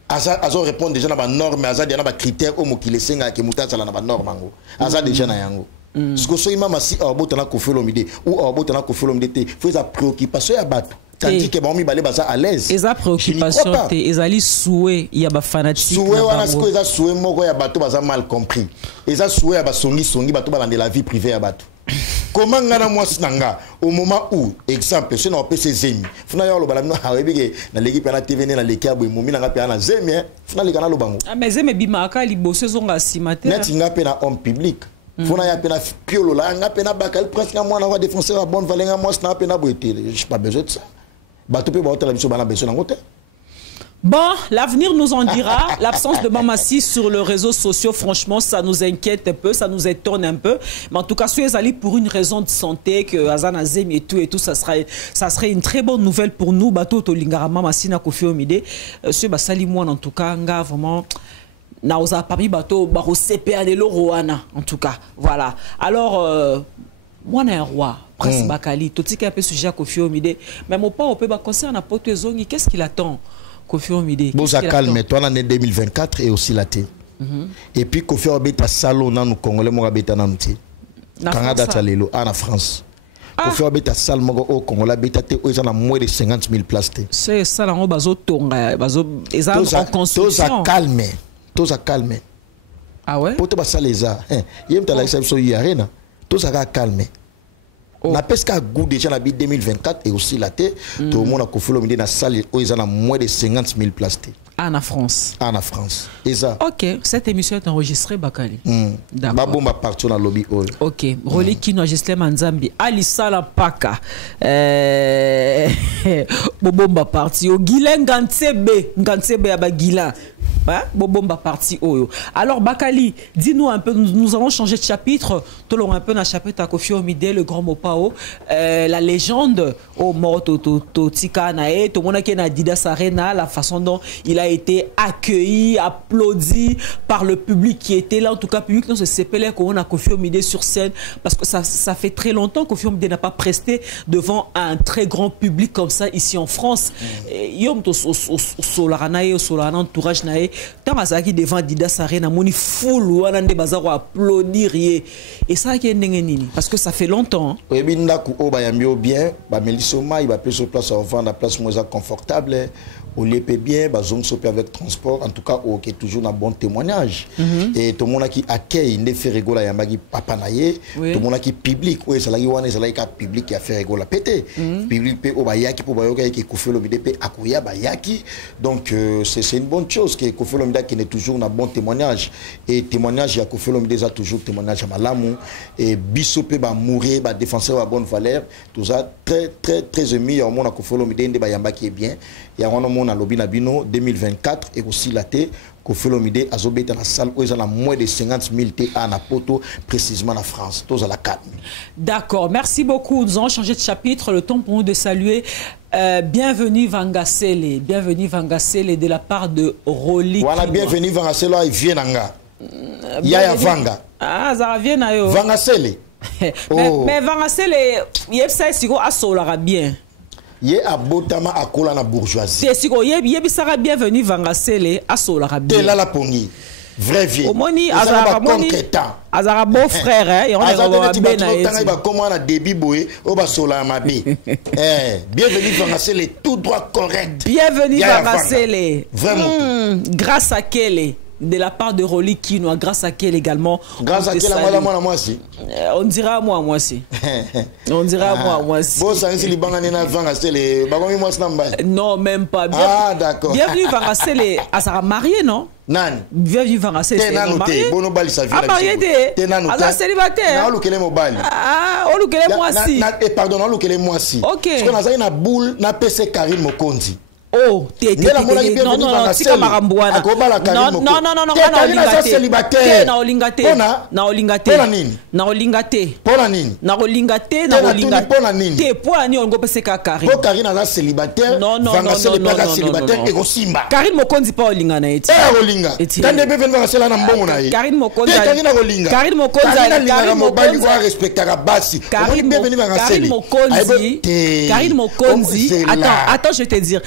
Azo répondre déjà na ba norme aza déjà na ba critères au mokile senga ke muta sala na ba norme ngo. Aza déjà na yango. Ce que so mama si botana Kofi Olomide ou botana Kofi Olomide te faut sa préoccupation ya bato. Tandis que Baomi Balé baza à l'aise. Eza préoccupation te, ezali souhait, il y a ba fanatique. Souhait wana siko eza souhait moko ya bato baza mal compris. Eza souhait ya ba songi bato balande la vie privée ya bato. Comment ngana mwasi nanga au moment où exemple si na opese zemi. Funa ya lo balano hawebi na l'équipe na TV na lekia boy momi na pe na zemi funa le kana lo bango. Ah mais zemi bimaka liboso zonga simate. Net nga pe na homme public. Funa ya pe na piolo la nga pe na bakal presque na mwana wa défenseur à bonne valeur nga mwasi na pe na boité. Je pas besoin de ça. Bon, l'avenir nous en dira. L'absence de Mamassi sur les réseaux sociaux, franchement, ça nous inquiète un peu, ça nous étonne un peu. Mais en tout cas, si vous allez pour une raison de santé, que Azana Zem et tout, ça serait une très bonne nouvelle pour nous. Bato Tolingara Mamassi na Kofi Olomide. Ce Basali Mouane, en tout cas, nga vraiment. Naosa parmi bateau, baro CPA de l'Oroana, en tout cas. Voilà. Alors, moi, un roi. Prince Bakali, tout ce qui est un peu sujet à Kofi Olomide. Mais mon père, on peut concernant à Poto Zongi, qu'est-ce qu'il attend, Kofi Olomide? Bon, ça calme, toi, l'année 2024 et aussi la thé. Et puis, Kofi Olomide a salon dans nous Congolais, moi, habite dans nous. Canada, Talelo, en France. Kofi Olomide a salon au Congolais, habite ils ont moins de 50 000 places. C'est ça, là, on va tonga, ils ont en construction. Tout ça calme, tout ça calme. Ah ouais? Pour tout ça, les a. Il y a une exception, il y a rien. Tout ça calme. On a presque à goût déjà la 2024 et aussi la thé. Tout le monde a Kofi Olomide dans la salle où ils ont moins de 50 000 places. En France. En France. Et ça. Ok, cette émission est enregistrée, Bakali. D'accord. Bon, ma partie dans le lobby hall. Ok. Roli qui nous enregistre Manzambi. Alissa la Paka. Bobomba parti. Au Gilen Gantsebe Aba Gilan. Bobomba parti Oyo. Alors Bakali, dis-nous un peu, nous allons changer de chapitre. Tolong un peu dans le chapitre à Kofi Olomide, le grand Mopao, la légende au mort Tika Nae, tout le monde qui est dans Didas Arena, la façon dont il a été accueilli, applaudi par le public qui était là, en tout cas public dans ce CPL qu'on a Kofi Olomide sur scène, parce que ça fait très longtemps que Kofi Olomide n'a pas presté devant un très grand public comme ça ici en France. Yom to Solaranae, Solarana entourage nae. Tant que devant Didas Arena, moni full ou anande bazar ou applaudir et ça qui est nini parce que ça fait longtemps. Oui, bien, bien, bah Mélissoma, il va plus sur place au vent, la place moins confortable. On les paie bien, bah zone sopé avec transport, en tout cas, qui est toujours un bon témoignage. Et tout le monde qui accueille, ne fait rigoler, yamagi papa naye, tout le monde qui public, oui, c'est là qui public qui a fait rigoler pété. Public pe obayaki pour bayoka qui Kofi Olomide pe akuya bayaki. Donc c'est une bonne chose que Kofi Olomide qui est toujours un bon témoignage. Et témoignage, il y a Kofi Olomide a toujours témoignage à Malamu. Et Bissopé va mourir, va défenseur à bonne valeur. Tout ça très très très ému. Il y a un monde à Kofi Olomide qui est bien. Il y a un monde à Lobi Nabino 2024 et aussi la thé. Kofi Olomide a zobé dans la salle où ils ont moins de 50 000 thé à Napoto, précisément en France. Tous à la 4. D'accord, merci beaucoup. Nous allons changer de chapitre. Le temps pour nous de saluer. Bienvenue Vangasele. Bienvenue Vangasele de la part de Roli. Voilà, bienvenue Vangasele. Il vient Nanga. Yaya Vanga. Ah, ça revient à eux. Vangasele. Mais Vangasele, il y a ça, c'est quoi, à bien. Yé abotama akola na bourgeoisie. C'est si ko yé bisara bienvenue Vangasele asola bien. Tela la pongi. vrai vie. Omoni azara azara beau frère hein, et on est comment on a débit boy au basola mabe. Bienvenue Vangasele tout droit correct. Bienvenue Vangasele. Vraiment. Grâce à Kele. De la part de Rolly Kinoa, grâce à quel également. Grâce à quel moi aussi. On dira à moi aussi. On dira à moi aussi. Non, même pas. Ah, d'accord. Bienvenue Vangasele. Ah, ça va marier, non? Nan. Bienvenue Vangasele. T'es marié. Bono bali sa vie. Ah, marié de. Ah, célibataire. Non, loukele mobile. Ah, on loukele moi si. Pardon, on loukele moi si. Ok. Parce qu'on a une boule, na PC Karine Mokonzi. Oh, t'es non, non, c'est comme Marambouana. Non, non, non, non, non, na olingate. Na olingate. Na olingate. Na olingate, na olingate. T'es pour ni on go pese ka Karine. Pour Karine a célibataire. Non, non, non, célibataire et Simba. Karine Mokonzi pas olinga na eti. Olinga. Quand de bébé va cela na mbongo na ye. Karine Mokonzi. Karine olinga. Karine Mokonzi. Karine mobile doit respecter la base. Karine Mokonzi. Karine Mokonzi. Attends, je vais te dire.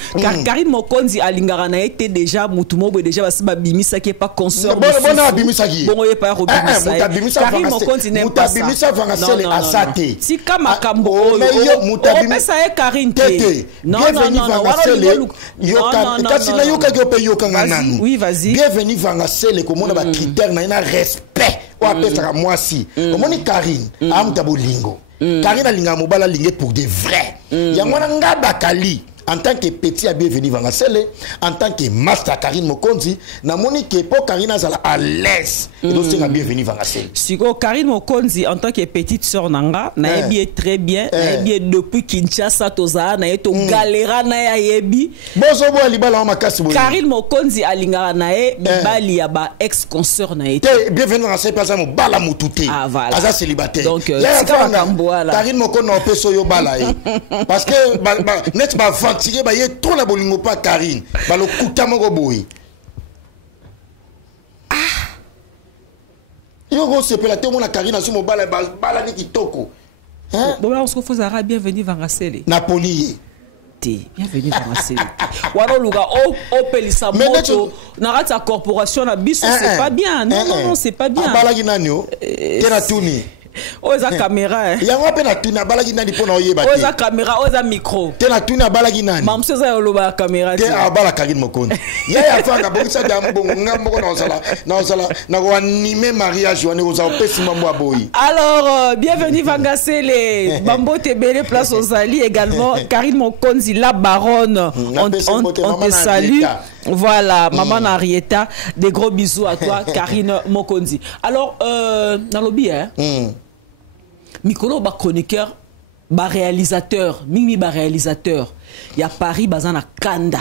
Karine Mokonzi alingara na été déjà mutumobo déjà basiba bimisa qui est pas consort. Bon bimisa qui. Bon est pas robimisa. Karine Mokonzi n'aime pas ça. Mutabimisa Vangasele asate. Si kama kambo. Mutabimisa est Karine té. Non non non non. Yoka yoka yope yoka nanu. Oui, vas-y. Bienvenue Vangasele comme on a critère na respect. Ou apesa moi si. Omoni Karine amtabo lingo. Karine alinga mobala lingé pour de vrai. Ya mwana ngaba kali. En tant que petit à bienvenue Vangasele, en tant que master Karine Mokonzi, na moni que pour Karine azala à l'aise. Et donc c'est la bienvenue Vangasele. Siko Karine Mokonzi en tant que petite sœur nanga, na yebi très bien, na yebi depuis Kinshasa toza na yeto galera na ya yebi. Bozo bo libala o makasi bo. Karine Mokonzi alingara na ye bali ya ba ex consœur na yeto. Bienvenue Vangasele pasa mo bala mututé. Ah voilà. Aza célibataire. Donc sika makambo la. Karine Mokonzi na peso yo bala ye. Parce que net ba fatigué ba ye trop la bolingo pas Karine ba lo kuta moko boy. Yo go se pela te mona Karine sur mo bala ni kitoko. Hein? Bon on se faut Zara bienvenue Vangasele. Napoli. Bienvenue Vangasele. Waro luga o pelisa moto na rata corporation na biso c'est pas bien. Non non non, c'est pas bien. Bala ginanyo. Tena tuni. Oza caméra ya ngwa na tuna balagi nani pona oyeba te oza caméra oza micro te na tuna balagi nani mamso za yoloba caméra te abala Karine Mokonzi ya fanga bongisa da mbongo ngambo na sala na ko animer mariage wane ko za pesi mambo aboyi. Alors bienvenue Vangasele bambo te belle place ozali également Karine Mokonzi la baronne on te salue. Voilà, maman Narieta, des gros bisous à toi, Karine Mokonzi. Alors, dans le bien, Mikolo ba chroniqueur, ba réalisateur, Mimi ba réalisateur. Il y a Paris, bazana Kanda.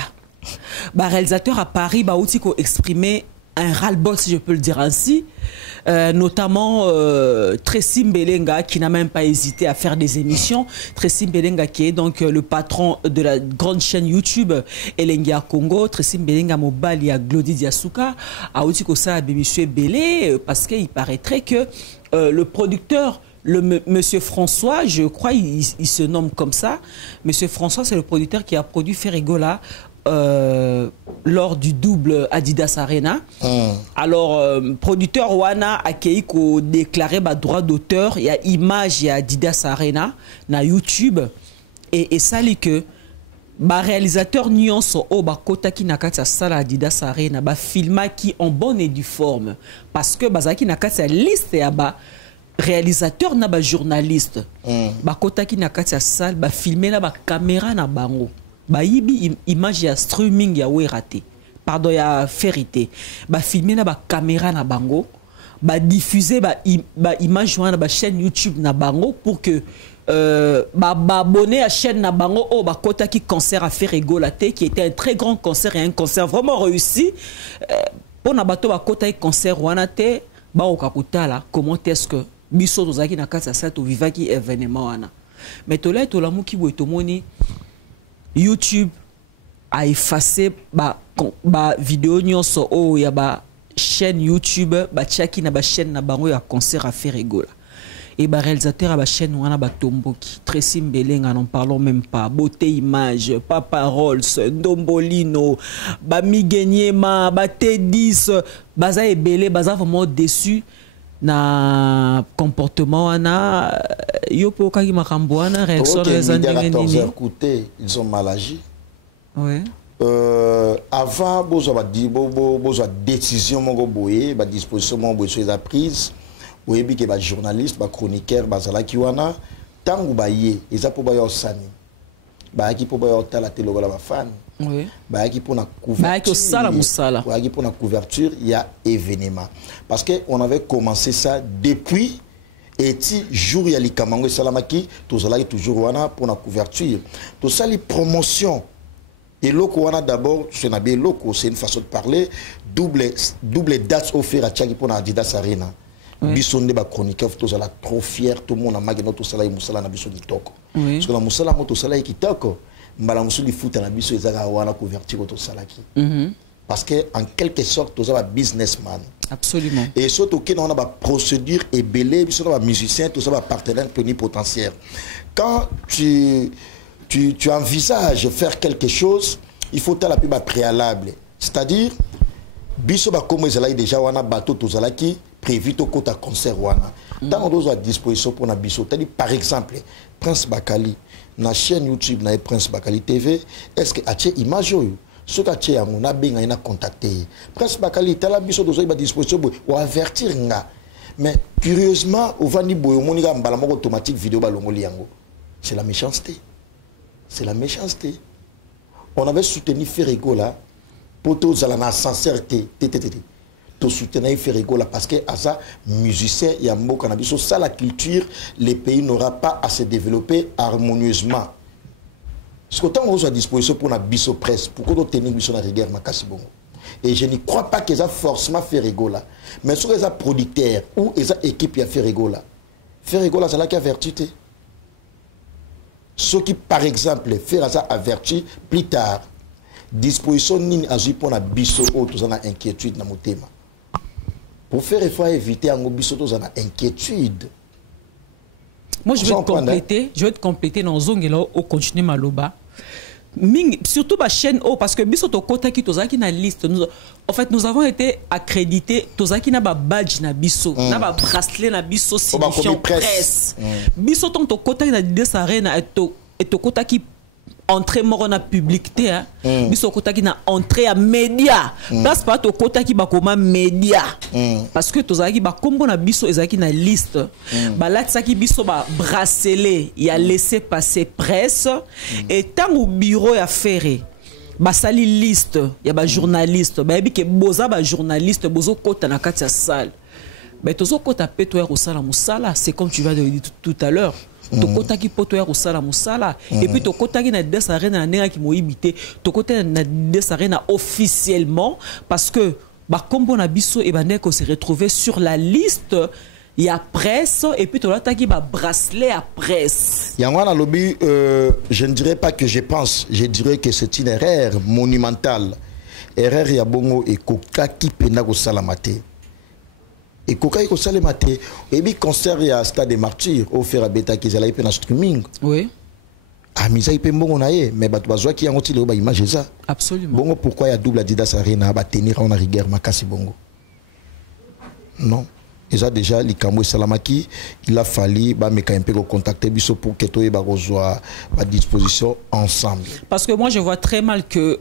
Ba réalisateur à Paris, ba outil ko exprimer un ras-le-bol, si je peux le dire ainsi. Notamment Tracy Mbelenga qui n'a même pas hésité à faire des émissions. Tracy Mbelenga qui est donc le patron de la grande chaîne YouTube Elengia Congo. Tracy Mbelenga Mobali à Glody Diasuka a aussi que ça monsieur Belé parce qu'il paraîtrait que le producteur monsieur François, je crois il se nomme comme ça. Monsieur François, c'est le producteur qui a produit Ferregola lors du double Adidas Arena. Alors, producteur Wana a déclaré droit d'auteur. Il y a image, il y a Adidas Arena na YouTube. Et ça dit que réalisateur nuance au kota ki nakata sala Adidas Arena ba filma qui en bonne et due forme parce que bazaki nakata liste ya ba réalisateur na ba journaliste ba kota ki nakata sala ba filmer na ba caméra na bango. Ba yibi image ya streaming ya werate pardon ya vérité ba filmer na ba caméra na bango ba diffuser ba image na ba chaîne YouTube na bango pour que ba abonné à chaîne na bango oh ba kota ki concert à Ferregola qui était un très grand concert et un concert vraiment réussi pour na bato ba kota ki concert wana te ba okakuta là comment est-ce que biso tozaki na kasa sa to vivaki événement wana mais to la to la mu ki boy to moni YouTube a effacé ba vidéo nyonso o ya ba chaîne YouTube ba chaki na ba chaîne na bango ya concert à Ferregola et bah réalisateur à la chaîne on a Batomboki, Tracy Mbelenga, n'en parlons même pas, Beauté Image, Papa Rolls, Dombolino, Bamigenyema, T10, Baza et Belé, Baza vraiment déçu na comportement ana yopo kaki makambo ana réaction les gens ils ont mal agi. Oui. Avant besoin décision mon boye ba disposition mon boye sur la prise oui bi que ba journaliste ba chroniqueur ba zala ki wana tangu ba ye eza po ba yo sani ba ki po ba yo tala telo la ba fan oui ba ki po na couverture ba ki po na couverture il y a événement parce que on avait commencé ça depuis et ti jour ya likamango salamaki to zala toujours wana pour na couverture to sali promotion. Et loko wana d'abord, c'est une façon de parler, double dates offertes à Tchaki pour Adidas Arena. Bisonde ba chroniqueur to zala trop fier tout le monde a magno to sala musala na biso ditoko. Parce que la musala moto sala kitoko, mbala musuli foot na biso ezaka wana couverture to salaki. Parce que en quelque sorte to zala businessman. Absolument. Et surtout que on a ba procédure et belé, biso ba musicien, to zala partenaire plénipotentiaire. Quand tu envisages faire quelque chose, il faut la plus préalable. C'est-à-dire, biso ba comme ezala déjà wana bateau to zalaki prévu to kota concert wana. Tant on a disposition pour na biso. C'est-à-dire par exemple, Prince Bakali na chaîne YouTube na Prince Bakali TV, est-ce que atie image yo? Ce qu'a a mon abenga ina contacté. Prince Bakali tala biso to ba disposition ou avertir nga. Mais curieusement, au vani boyo monika mbala moko automatique vidéo ba longoli yango. C'est la méchanceté. C'est la méchanceté. On avait soutenu Ferrego là pour tous la sincérité. To soutenir Ferrego là parce que asa musicien yambo cannabis ça la culture les pays n'aura pas à se développer harmonieusement. Ce que tant on a à disposition pour la biso presse pour qu'on tenir biso na rigueur makasi bongo. Et je ne crois pas qu'ils a forcément Ferrego là. Mais sur les producteurs ou les équipes ya Ferrego là c'est là qui a vertu. Ce qui, par exemple, fait ça averti plus tard, disposition ni azui pour la biso ou tous en inquiétude dans mon thème. Pour faire il faut éviter en biso tous en inquiétude. Moi je vais te compléter dans zone là au continuer maloba. Surtout ma chaîne O parce que biso to kota ki tozaki na liste en fait nous avons été accrédités tozaki na ba badge na biso na ba bracelet na biso signifiant presse biso ton to kota na Adidas Arena et to kota ki entrée morona publicité biso kota ki na entrée à média parce pas to kota ki ba koma média parce que tozaki ba kombo na biso ezaki na liste ba latsaki biso ba bracelet ya laisser passer presse et tant au bureau ya ferré ba sali liste ya ba journaliste ba yebi ke boza ba journaliste bozo kota na kati ya salle mais tozo kota peto ya kosala musala c'est comme tu vas de dire tout à l'heure tokota ki poto ya kosala musala et puis tokota ki na Adidas Arena na ki moyibité tokota na Adidas Arena officiellement parce que ba kombo na biso et ba neko se retrouver sur la liste il y a presse et puis tolata ki ba bracelet à presse yangwana lobby je ne dirais pas que je pense, je dirais que c'est une erreur monumentale. Erreur ya bongo et koka ki pena kosala maté. Et Koka ko sale maté et bi concert ya Stade des Martyrs au faire bêta qui zala ipe na streaming. Oui. Ah misa ipe mbongo na ye mais bato bazwa ki yango ti le ba image ça. Absolument. Bongo pourquoi ya double Adidas Arena ba tenir en rigueur makasi bongo. Non. Et ça déjà likambo salamaki il a fallu ba meka un peu contacter biso pour que to e ba rejoindre à disposition ensemble. Parce que moi je vois très mal que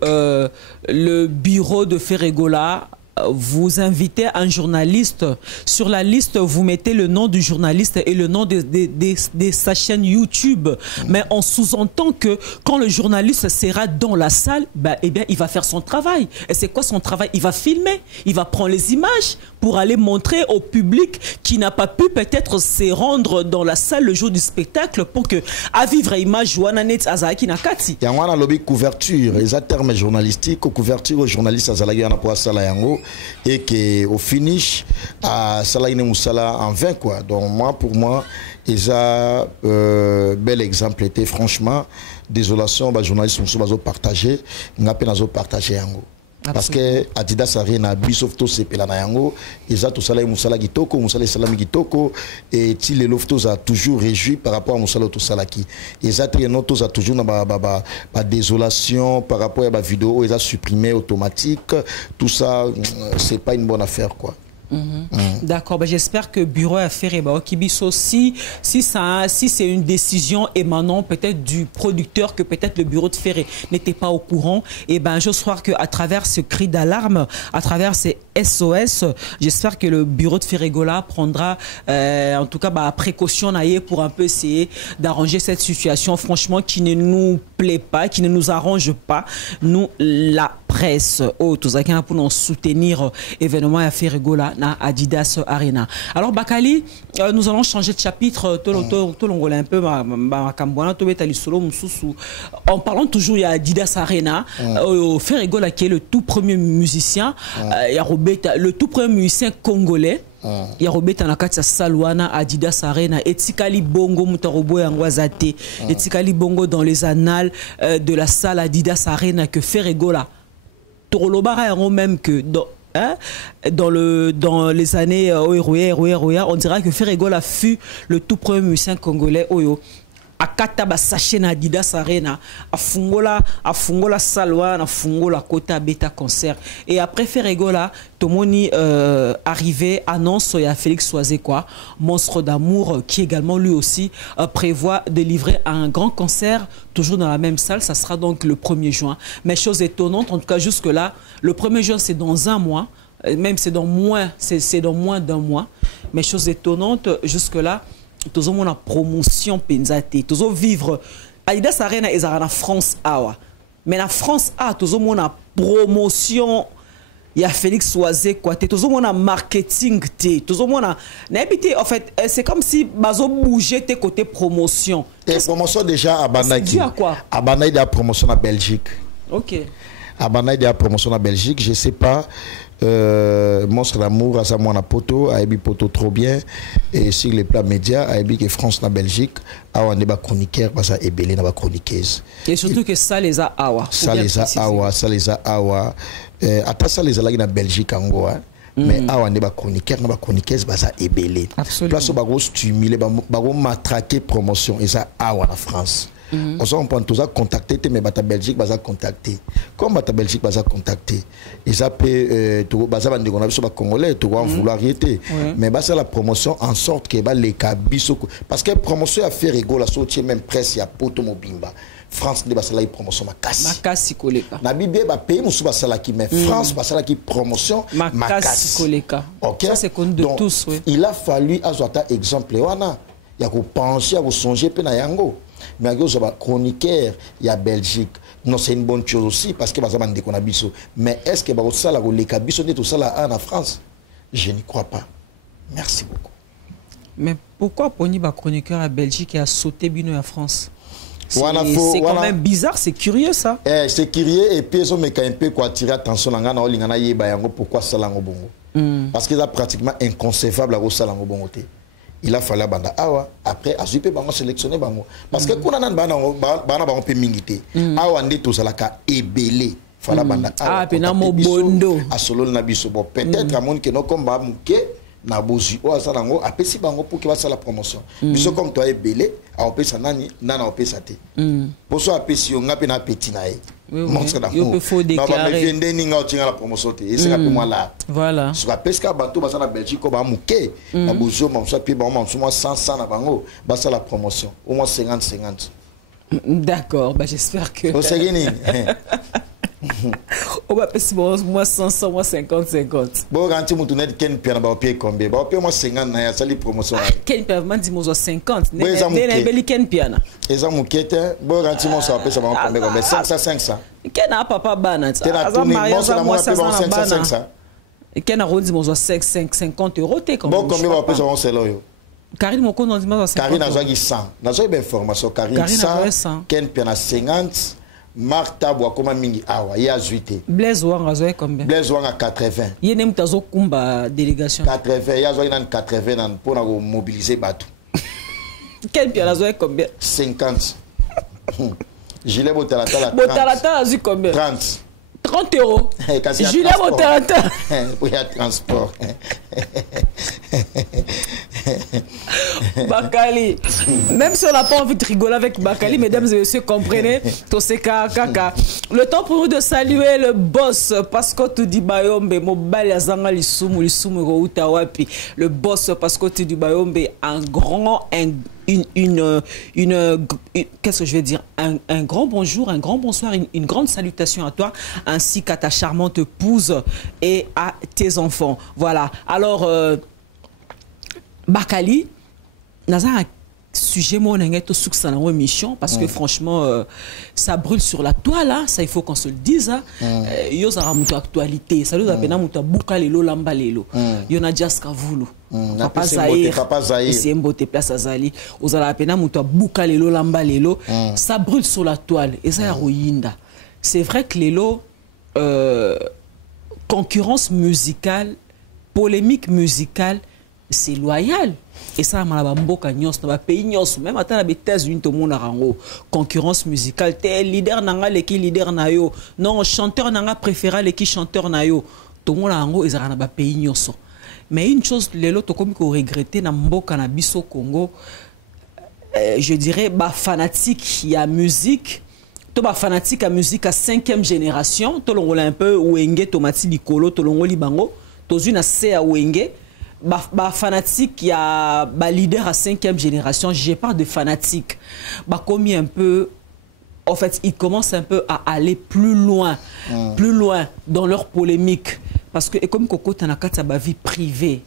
le bureau de Ferregola vous invitez un journaliste. Sur la liste, vous mettez le nom du journaliste et le nom de sa chaîne YouTube. Mais on sous-entend que quand le journaliste sera dans la salle, bah, eh bien, il va faire son travail. Et c'est quoi son travail? Il va filmer, il va prendre les images pour aller montrer au public qui n'a pas pu peut-être se rendre dans la salle le jour du spectacle pour que à vivre image Wananet Azaki Nakati. Il y a un lobby couverture, les termes journalistiques, couverture aux journalistes Azalagi pour Sala Yango. Et qu'au finish, à Salah Moussala en 20 quoi. Donc moi, pour moi, ils a bel exemple était franchement désolation, bah journalistes sont partagés, n'a pas partagé Parce que Adidas Arena, Bisofto Sepela na yango, Eza to sala musala kitoko, musala salami kitoko, et Tile Loftos a toujours réjoui par rapport à musala to salaki. Eza Trienotos a toujours na ba désolation par rapport à ba vidéo, Eza supprimé automatique, tout ça c'est pas une bonne affaire quoi. D'accord, j'espère que Bureau Affaires et Kibiso, si c'est une décision émanant peut-être du producteur, que peut-être le bureau de Ferré n'était pas au courant, et j'ose croire qu'à travers ce cri d'alarme, à travers ces SOS, j'espère que le bureau de Ferregola prendra en tout cas précaution pour un peu essayer d'arranger cette situation, franchement, qui ne nous plaît pas, qui ne nous arrange pas, nous, la presse, pour nous soutenir événement à Ferregola na Adidas Arena. Alors Bakali, nous allons changer de chapitre. En parlant toujours il y a Adidas Arena, Ferregola qui est le tout premier musicien, il y a le tout premier musicien congolais. Il y a Robert Nakatsa Salwana Adidas Arena et Tikali Bongo Mutarobo Angwazate et Tikali Bongo dans les annales de la salle Adidas Arena que Ferregola Torolobara même que dans les années on dira que Ferregola fut le tout premier musicien congolais akata ba sachet na Adidas Arena afungola salwa na fungola kota beta concert et après Ferregola Tomoni arrivé annonce il y a Félix Soisé quoi Monstre d'amour qui également lui aussi prévoit de livrer un grand concert toujours dans la même salle. Ça sera donc le 1er juin, mais chose étonnante en tout cas jusque là le 1er juin c'est dans un mois, même c'est dans moins d'un mois, mais chose étonnante jusque là tous mon promotion penzate tous vivre Adidas Arena et en France awa mais la France a tous mon promotion il y a Félix Soisé quoi tous mon marketing tous mon n'habité en fait c'est comme si bazo bouger tes côté promotion et promotion déjà à Banaki à Banaki de promotion en Belgique. OK à Banaki de promotion en Belgique, je sais pas Monstre d'amour à Samoana Poto, à Ebi Poto trop bien, et sur les plats médias, à Ebi que France na Belgique, à on est chroniqueur, parce que Ebélé na chroniqueuse. Et surtout que ça les a awa. Ça les a awa. Attends ça les a là na Belgique en gros. Mais à on est chroniqueur, na chroniqueuse, parce que Ebélé. Absolument. Place où bago stimuler, bago matraquer promotion, et ça awa na France. On peut tous contacter mais bata Belgique baza contacter comme bata Belgique baza contacter et ça peut tout baza bande qu'on a sur congolais tout va vouloir arrêter mais basa la promotion en sorte que ba les kabiso parce que promotion a fait rigoler la sortie même presse ya poto mobimba France ne basa la promotion makasi koleka na bibé ba pays musu basa la qui mais France basa la qui promotion makasi koleka. OK ça c'est connu de tous il a fallu azota exemple wana ya ko penser à ko songer pe na yango. Mais il y a chroniqueur, il y a Belgique. Non, c'est une bonne chose aussi parce que mais est-ce que ça les tout ça là en France? Je n'y crois pas. Merci beaucoup. Mais pourquoi Pony ba chroniqueur à Belgique et a sauté Bino à France? C'est quand même bizarre, c'est curieux ça. C'est curieux et puis ils ont un peu quoi attirer attention pourquoi ça là parce que c'est pratiquement inconcevable à ça là il a fallu banda awa après azupe bango sélectionner bango parce que kuna nan bana bango pe mingité awa ndé to salaka ebélé fala banda awa pena mo bondo asolol na biso bon peut-être à mon que no comme ba muké na bozu o asala ngo apesi bango pour que va la promotion biso comme toi ebélé a opesa nani nana opesa te pour so apesi yo ngape na petit na Monstre d'amour. Il faut déclarer. La promotion et c'est moi là. Voilà. Sur la pesque à bateau, basa la Belgique, on va mouquer. La bourgeois, mon soit puis bon, moi 100 na bango, basa la promotion. Au moins 50. D'accord, j'espère que. On sait gagner. On va passer moi 100, moi 50. Bon, quand tu me ken piano ba payer combien? Ba payer moi 50 na ya sali promotion. Ken piano man dit moi 50. Ne beli ken piano. Eza mukete, bon quand tu m'en ça payer ça va combien? 500. Ken a papa bana. Eza mariage moi 500. Ken a rondi moi 50 euros te comme. Bon combien va payer ça on c'est là yo? Karine mon compte on dit moi 50. Karine a zogi 100. Na zo bien information Karine 100. Ken piano 50. Marc Tabwa comme mingi awa ya zuité Blaise Wanga zoé combien? Blaise Wanga 80 yene mtazo kumba délégation 80 ya zoé nan 80 nan pour na mobiliser batou quel piano zoé combien? 50 gilet botalata a combien? 30 30 euros. Julien Monterateur. Oui, à transport. Bakali. Même si on n'a pas envie de rigoler avec Bakali, mesdames et messieurs, comprenez. Kaka. Le temps pour nous de saluer le boss. Pasco Tudi Bayombe. Mobile Azanga Lisumu Utawapi. Le boss Pasco Tudi Bayombe. Un grand, qu'est-ce que je vais dire, un grand bonjour, un grand bonsoir, une grande salutation à toi, ainsi qu'à ta charmante épouse et à tes enfants. Voilà. Alors, Bakali, Naza un sujet mon succès dans émission parce que franchement ça brûle sur la toile hein, ça il faut qu'on se le dise yo ça ramuto actualité ça nous appelle muta buka lelo lamba lelo yo na jaska vulu papa Zahir c'est mbote place azali ozala apena muta buka lelo lamba lelo ça brûle sur la toile et ça ya royinda. C'est vrai que lelo concurrence musicale, polémique musicale, c'est loyal. Et ça, pays même à les États-Unis, tout le monde a concurrence musicale. Tel leader n'a pas leader na yo. Non, chanteur n'a pas préféré les chanteur na yo. Tout le monde a ils ont pays. Mais une chose, les autres comme qu'on regrettait dans mboka na biso Congo, je dirais, fanatique il y a musique. To ba fanatique à musique à 5e génération. To l'on un peu Wenge, Tomati Likolo, to l'on libango. To une C à Wenge. Fanatique, il y a leader à 5e génération. J'ai pas de fanatique. Commis un peu, en fait, ils commencent un peu à aller plus loin dans leur polémique. Parce que, comme Coco Tanaka, ça vie privée.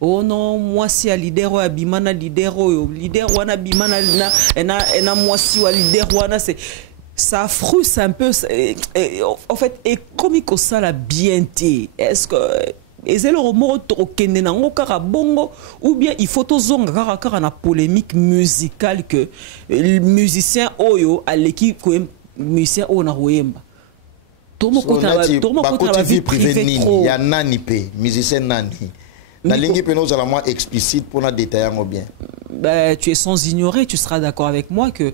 Oh non, moi si à leader ou abimana leader ou abimana na moi si ou leader ou c'est ça frustre un peu. En fait, et comme il ça la bienté. Est-ce que et c'est le mot okende nango kaka bongo ou bien il faut tozonga kaka na polémique musicale que le musicien oyo aleki ko musicien o na royemba tomo kota la vie privée trop ya nani pe musicien nani na lingi pe nous allons moins explicite pour na détailler bien. Tu es sans ignorer, tu seras d'accord avec moi que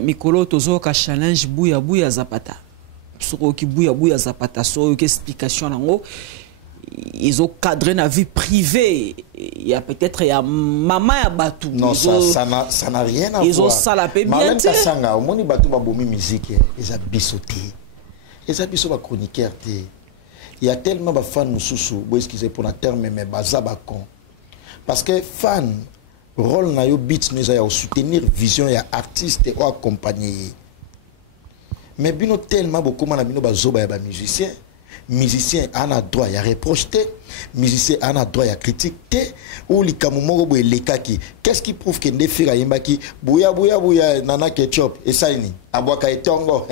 Mikolo tozo ka challenge bouya Zapata soko ki bouya Zapata so explication nango. Ils ont cadré la vie privée. Il y a peut-être maman à Batou. Non, ça n'a rien à voir. Ils ont salapé bien. Marlène Kassanga, au moment où Batou va bomber musique, ils ont bissoté. Ils ont bissoté les chroniqueurs. Il y a tellement de fans moussoussou, excusez pour la terme, mais bazabakon. Parce que fan, rôle na yo beats nous a soutenir vision ya artiste ou accompagner. Mais bino tellement beaucoup man bino bazoba ya musicien. Musicien a un droit à reprocher, musicien a un droit à critiquer, ou les kamumoro lekaki. Qu'est-ce qui prouve que des filles yembaki bouya nana ketchup et ça ni aboaka etongo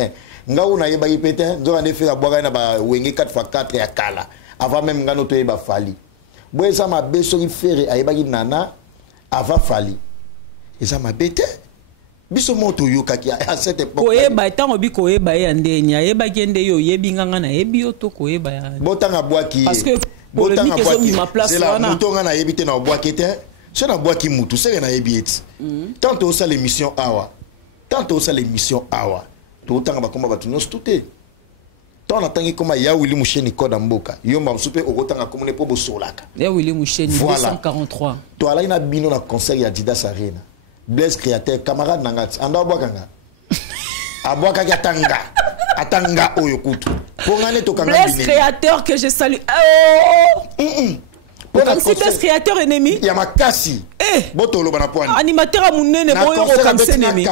nga una yembaki pété donc des filles aboaka na ba wenge 4x4 ya kala avant même nga noto yeba fali boy ça ma beso ki faire ayebaki nana avant fali et ça ma bête. Biso moto yokaki à cette époque. Koyeba tango bi koyeba ya ndenya yeba kende yo yebi nganga na yebi yo to koyeba ya. Botanga boaki. Parce que polémique ezo mi ma place wana. C'est la mutonga na yebite na boaki te. C'est na boaki mutu c'est na yebi et. Tantôt ça l'émission awa. Tantôt ça l'émission awa. To tanga ba komba batu nyos touté. Tant na tangi koma ya Willy Moucheni koda mboka. Yo mba msupe okotanga komune po bosolaka. Ya Willy Moucheni 243. To ala ina bino na concert ya Adidas Arena. Blaise Créateur, camarade Nangati, anda Abwakanga. Abwakanga atanga oyokutu. Blaise Créateur que je salue. Comme si Blaise Créateur ennemi. Yamakasi. Botolo banapoani. Animateur à Mounene boyo comme c'est ennemi.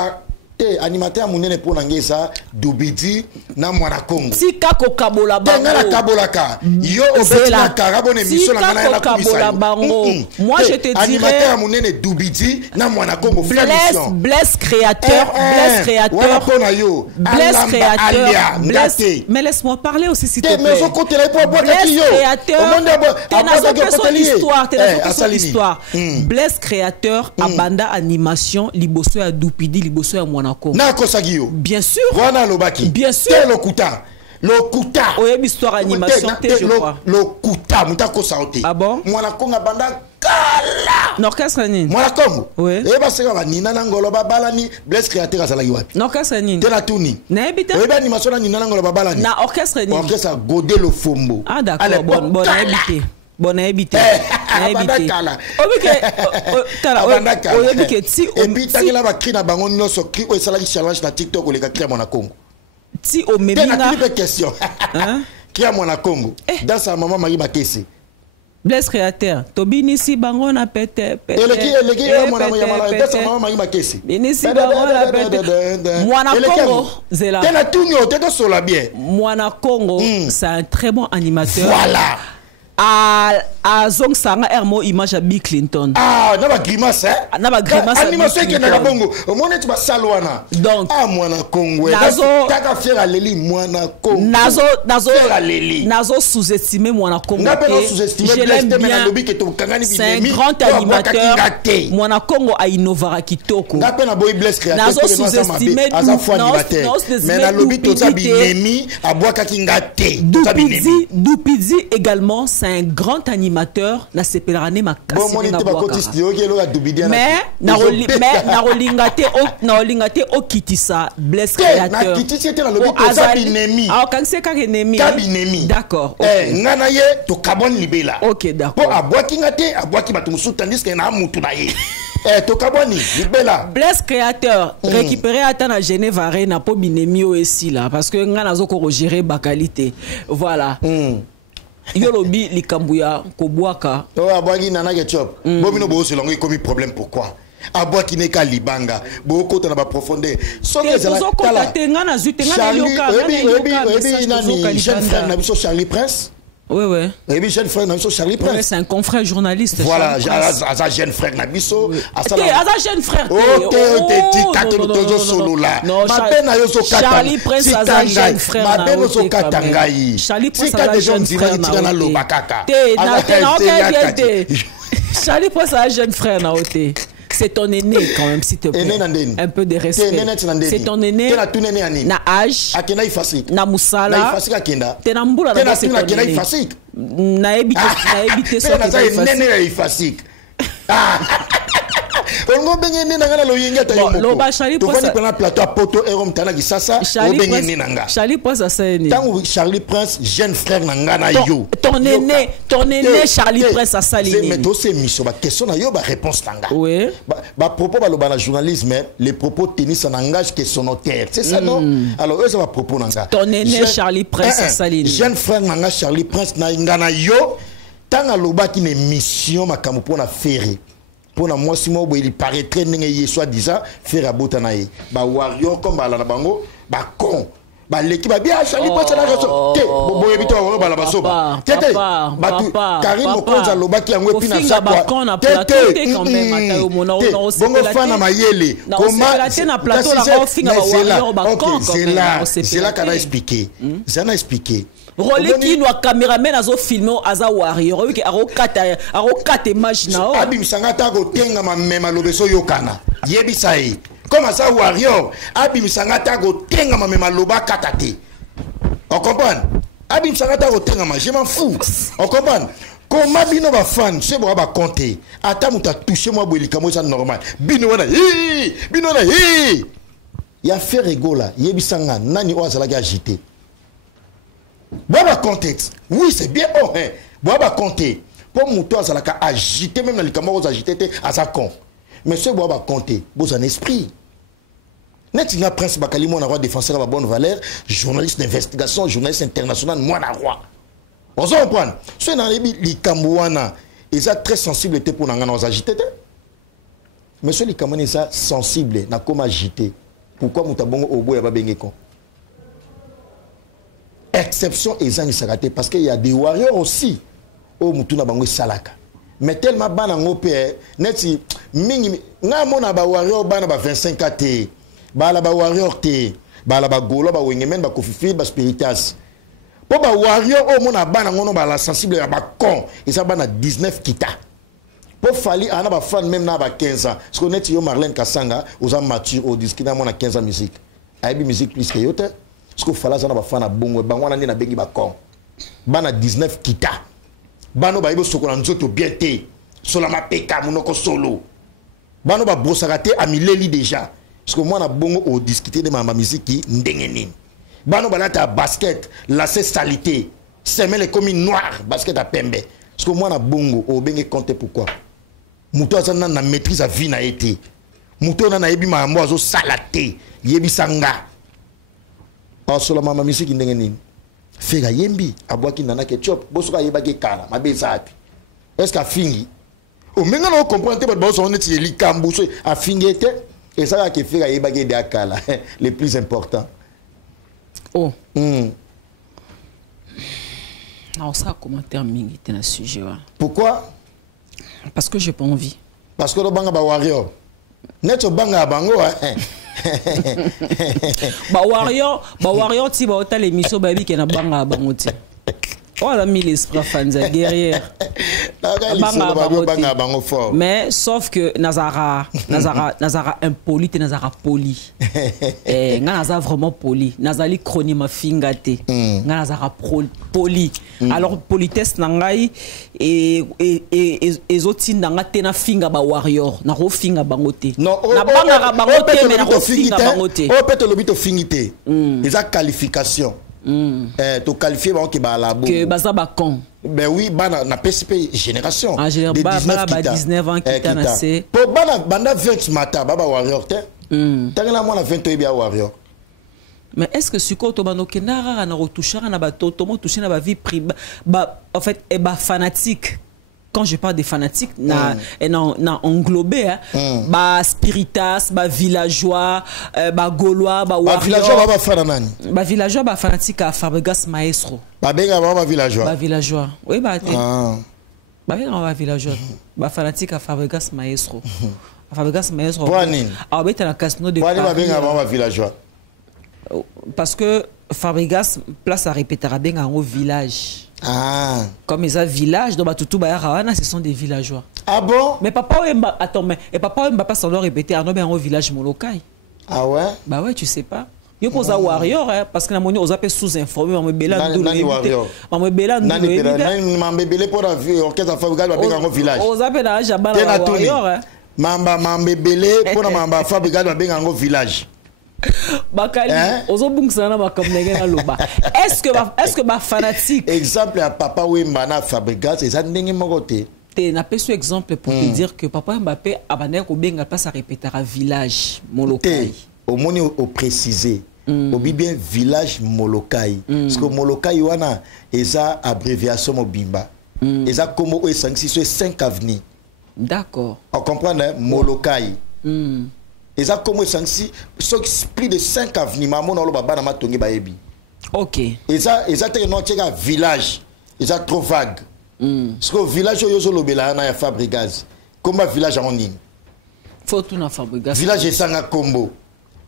Animateur Mounene pour Nangesa, Dubidi, na mwana Congo. Tika kokabola bango. Tenga la kabolaka. Yo obetna karabone émission na ngana la kabola bango. Moi je te dirais animateur Mounene Dubidi na mwana Congo. Blaise Créateur, mais laisse-moi parler aussi s'il te plaît. Histoire. Blaise Créateur abanda animation liboso ya Dubidi liboso ya mwana Congo. Bien sûr. Voilà Lobaki. Bien sûr. Lokuta. Oui, histoire animation, je crois. Lokuta, mutako saote. Ah bon? Mwana Congo banda kala. N'orchestre nini? Mwana Congo. Oui. Et bah c'est quoi Nina Nangolo Babalani, Blaise Créateur à Salagi wapi? N'orchestre nini? Tena Tuni. Na ebite? Oui, bah animation na Nina Nangolo Babalani. Na orchestre nini? Orchestre Godé le Fombo. Ah d'accord, bon na ebite. Bon na ebite. Na ebite. Obike tala obike ti et puis tangela ba cri na bango nyonso cri o salagi challenge na TikTok le cri à Mwana Congo. Ti o mebinga. Tena une question. Hein? Cri à Mwana Congo. Dans sa maman Marie Makesi. Blaise Créateur, Tobini si bango na pete pete. Et le qui Mwana Yamala, dans sa maman Marie Makesi. Bini si bango na pete. Mwana Congo, Zela. Tena tunyo, tena sola bien. Mwana Congo, c'est un très bon animateur. Voilà. À Zong Sanga Hermo image à Bill Clinton. Ah, n'a pas grimace, hein? N'a pas grimace. Animation qui est dans la bongo. Au moins, tu vas salouana. Donc, ah, Mwana Congo. Nazo. T'as qu'à faire à Leli, Mwana Congo. Nazo. Faire à Leli. Nazo sous-estimé Mwana Congo. N'a pas sous-estimé. Je l'aime bien. C'est un grand animateur. Mwana Congo a innovara kitoko. N'a pas boy Blaise Créateur. Nazo sous-estimé. Mais na lobby tout ça binemi à bois kakingate. Doupidzi également. C'est un grand animateur na sepelrane makasi na boaka. Mais na rolingate o kitisa Blaise Créateur. Na kitisi était na lobby to ça binemi. Ah kanse ka enemi. Kabinemi. D'accord. Ngana ye to kabon libela. OK, d'accord. Po aboaki ngate aboaki batu musu tandis que na mutu na ye. To kaboni libela. Blaise Créateur récupérer ata na Genève Arena po binemi o esi là parce que ngana zo ko gérer ba qualité. Voilà. Yolobi likambuya kobwaka to abwaki nana ketchup bomino bo selongo ikomi problème pourquoi abwaki neka libanga boko to na ba profondeur soki ezala tala ngana zute ngana yoka nani jeune frère na biso Charlie Prince. Oui. Et bien, jeune frère Nabiso, Charlie Prince. C'est un confrère journaliste. Voilà, à jeune frère Nabiso. À jeune frère. Charlie Prince, à jeune frère. Charlie Prince, à jeune frère. Charlie Prince, à jeune frère. C'est ton aîné quand même, s'il te plaît. Un peu de respect. C'est ton aîné. Na âge. Na musala. Tena mbula na c'est ton aîné. Na ebite so que on benye nina ngana lo yinga ta yomoko. Loba Charlie Prince. Tu vois plateau à poto erom tana kisasa o benye nina nga. Charlie Prince a saini. Tango Charlie Prince jeune frère ngana yo. Ton aîné Charlie Prince a salini. Mais to c'est mission ba question na yo ba réponse tanga. Oui. Ba propos ba lo ba journalisme les propos tennis en langage que son notaire. C'est ça non? Alors eux ça va propos nanga. Ton aîné Charlie Prince a salini. Jeune frère ngana Charlie Prince na ngana yo. Tanga loba ki ne mission makambo pona faire. Pour moi, si moi, il paraîtrait que soit disant faire à Botanaï. Bah, warrior comme bah, la bango, bah, con. Bah, l'équipe a bien Charlie Prince à la raison. Té, bon, évite à bah, la basso. Tété, bah, tu, Karim Okonza Loba qui a un webina sa quoi. Tété, quand même, bongo fan à Mayele. Comment c'est là qu'on a expliqué. Ça a expliqué. Roleki no cameraman azo filmer aza warrior oki arokata image na o abim sangata ko tenga mamema lobeso yokana yebisa yi comme ça warrior abim sangata ko tenga mamema loba katate on comprend abim sangata ko tenga ma je m'en fous on comprend comment bino ba fan c'est bon ba compter ata muta toucher moi bolika moi ça normal bino wana hi ya faire rigola yebisa nga nani o azala ga agiter. Boaba contexte. Oui, c'est bien. Oh, hein. Boaba compter. Pour mouton, ça l'a agité, même dans les camarades agité, à sa con. Mais ce boaba compter, beau un esprit. Netina Prince Bakali, mon roi défenseur à la bonne valeur, journaliste d'investigation, journaliste international, moi la roi. On s'en comprend. Ce dans les Camouana, ils sont très sensibles pour nous agiter. Mais ce les Camouana, ils sont sensibles, n'a comme agité. Pourquoi moutabongo au bout, il y a pas bengeko? Exception et ça raté parce qu'il y a des warriors aussi au mutuna bango salaka mais tellement bana ngopé neti mingi nga mona ba warrior bana ba 25 at ba la ba warrior te ba la ba golo ba wengemen ba kofifi ba spiritas po ba warrior o mona bana ngono ba la sensible ba con et ça bana 19 kita po fali ana ba fan même na ba 15 ans parce que neti yo Marlène Kasanga aux ans mature au disque na mona 15 ans musique aibi musique plus que yote. Parce qu'il fallait que les gens bongo bangwana ni na bengi ba kon bana 19 kita bano ba ibo sokola nzoto bien té Solo ma peka monoko solo. Bano ba brosakate amileli déjà. Parce que moi na bongo au discuter de ma musique qui ndengeni. Bano balata basket, la salité. C'est les communes noires, basket à pembe. Parce que moi na bongo au benge compter pourquoi. Muto azana na maîtrise à vie na été. Muto na yebi ma mbozo salaté, yebi sanga. Ah solo ma musique qui ndengeni. Fega yembi abwaki nana ketchup, bosoka yeba ke kala, mabeza api. Est-ce qu'a fini? Oh, maintenant on comprend que on est les camboussés à finir et ça qui fait les baguettes d'Akala les plus importants. Oh. Non, ça commentaire mingi dans le sujet. Pourquoi? Parce que j'ai pas envie. Parce que le banga ba warrior. Net banga bango ba warrior ti ba ota l'émission baby qui na banga bango ti. On a mis l'esprit fanza guerrière. Mais sauf que Nazara impolite, Nazara poli. Nazara vraiment poli. Nazali chronima fingate. Nazara poli. Alors politesse nangai et autres nanga tena finga ba warrior. Na ro finga bangote. Non, na banga bangote mais na ro finga bangote. Oh peut-être le bito fingité. Les qualification. Tu qualifies que Bazaba con. Ben oui, na PCP génération. En général, 19 ans qui t'a nassé. Pour banda 20 matin, baba warrior te. T'as la moi na 20 bien warrior. Mais est-ce que ce côté bano kenara na retoucher na ba totomo toucher na ba vie privée en fait et ba fanatique. Quand je parle des fanatiques, na englobé, ba spiritas, ba villageois, ba gaulois, ba warrior. Ba villageois, ba fananani. Ba villageois, ba fanatique à Fabregas Maestro. Ba benga ba villageois. Ba villageois. Oui, ba te. Ba benga ba villageois. Ba fanatique à Fabregas Maestro. Fabregas Maestro. Boani. Ah, beta na casino de Paris. Boani ba benga ba villageois. Parce que Fabregas place à répéter à benga au village. Ah. Comme ils ont village, donc tout ce sont des villageois. Ah bon? Mais papa attends, mais papa va pas s'en répéter, on a un village molokai. Ah ouais? Bah ouais, tu sais pas. Il y a un warrior, parce que la monnaie, on a sous-informé, on me béla nous. Nani warrior? On me béla nous. Nani béla pour la vie, orchestre Fabrigas va bien en village. On a béla jabala warrior. Mamba béla pour la mamba Fabrigas va bien en village. Bakali, est-ce que ma fanatique exemple à papa Wembana Fabregas et ça n'engue mogote. T'es n'a pas ce exemple pour te dire que papa Mbappé a bané ko benga pas à répéter à village Molokai. Au moni au préciser. Au bien village Molokai. Parce que Molokai wana eza abréviation mobimba. Eza comme o 5 avenues. D'accord. On comprend Molokai. Et ça comme c'est plus de 5 avenues maman on baba na matongi baebi. OK. Et ça te non tcheka village. Et ça trop vague. Parce que village yo lobela na ya Fabregas. Comme village en ligne. Faut tout na Fabregas. Village esanga combo.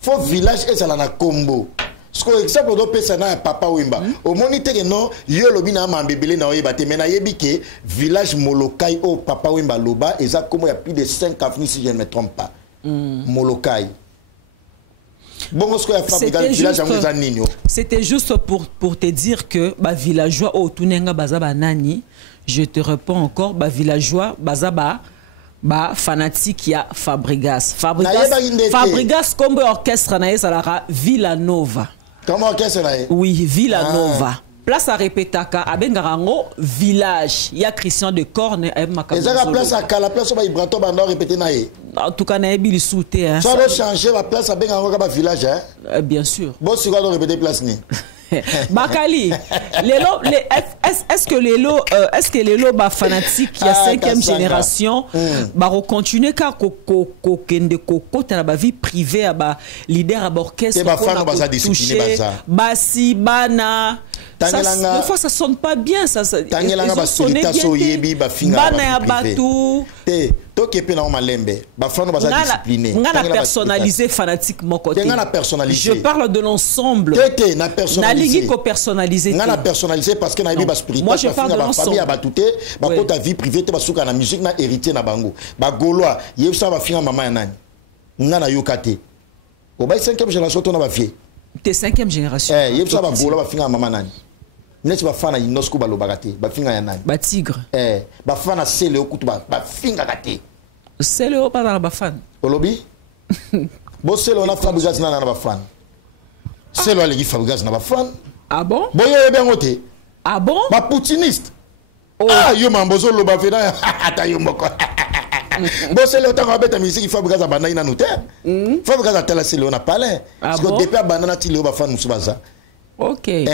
Faut village ezala na combo. Parce que exemple do pesa na papa Wemba. Au monite que non yo lobi na mambebele na oyeba te mais na yebi que village Molokai au papa Wemba loba et ça comme il y a plus de 5 avenues si je ne me trompe pas. Molokai. Bon, c'était juste pour te dire que bah villageois au tunenga bazaba nani, je te réponds encore bah villageois bazaba bah fanatique ya Fabregas comme orchestre na salara Villanova. Comment orchestre na? Oui, Villanova. Place à Répétaka, à Bengarango, village. Il y a Christian de Corne et Macabou. Et ça, la place à la place où il brato bando répéter naïe. En tout cas, naïe il souté. Ça doit changer la place à Bengarango comme village, hein? Bien sûr. Bon, si on doit répéter place ni. Bakali, est-ce que les lots fanatiques qui a 5e génération va continuer car kende koko ta la vie privée à leader à orchestre toucher basi bana des fois ça sonne pas bien ça Tangelanga ba solita so yebi ba finga bana batu to kepe na malembe ba fano ba discipliné ngana personnaliser fanatique mon côté je parle de l'ensemble na personnaliser na personnaliser ngana personnaliser parce que na yebi ba spirituel moi je parle de l'ensemble famille ba touté ba kota vie privée te ba suka na musique na héritier na bango ba gaulois yebi ça ba finga mama ya nani ngana yokate au ba 5e génération to na ba vie t'es 5e génération yebi ça ba gaulois ba finga mama nani N'est-ce pas fana inosko balobakate ba finga ya nani ba tigre ba fana sele okutu ba finga kate sele o pas dans ba fan olobi bo sele on a Fabregas na ba fan sele ali Fabregas na ba fan ah bon boye be ngote ah bon ba poutiniste ah yo mambozo lo ba fena ata yo moko bo sele otanga beta musique Fabregas abana ina note Fabregas atela sele on a parlé parce que depuis abana na tilo ba fan musubaza ok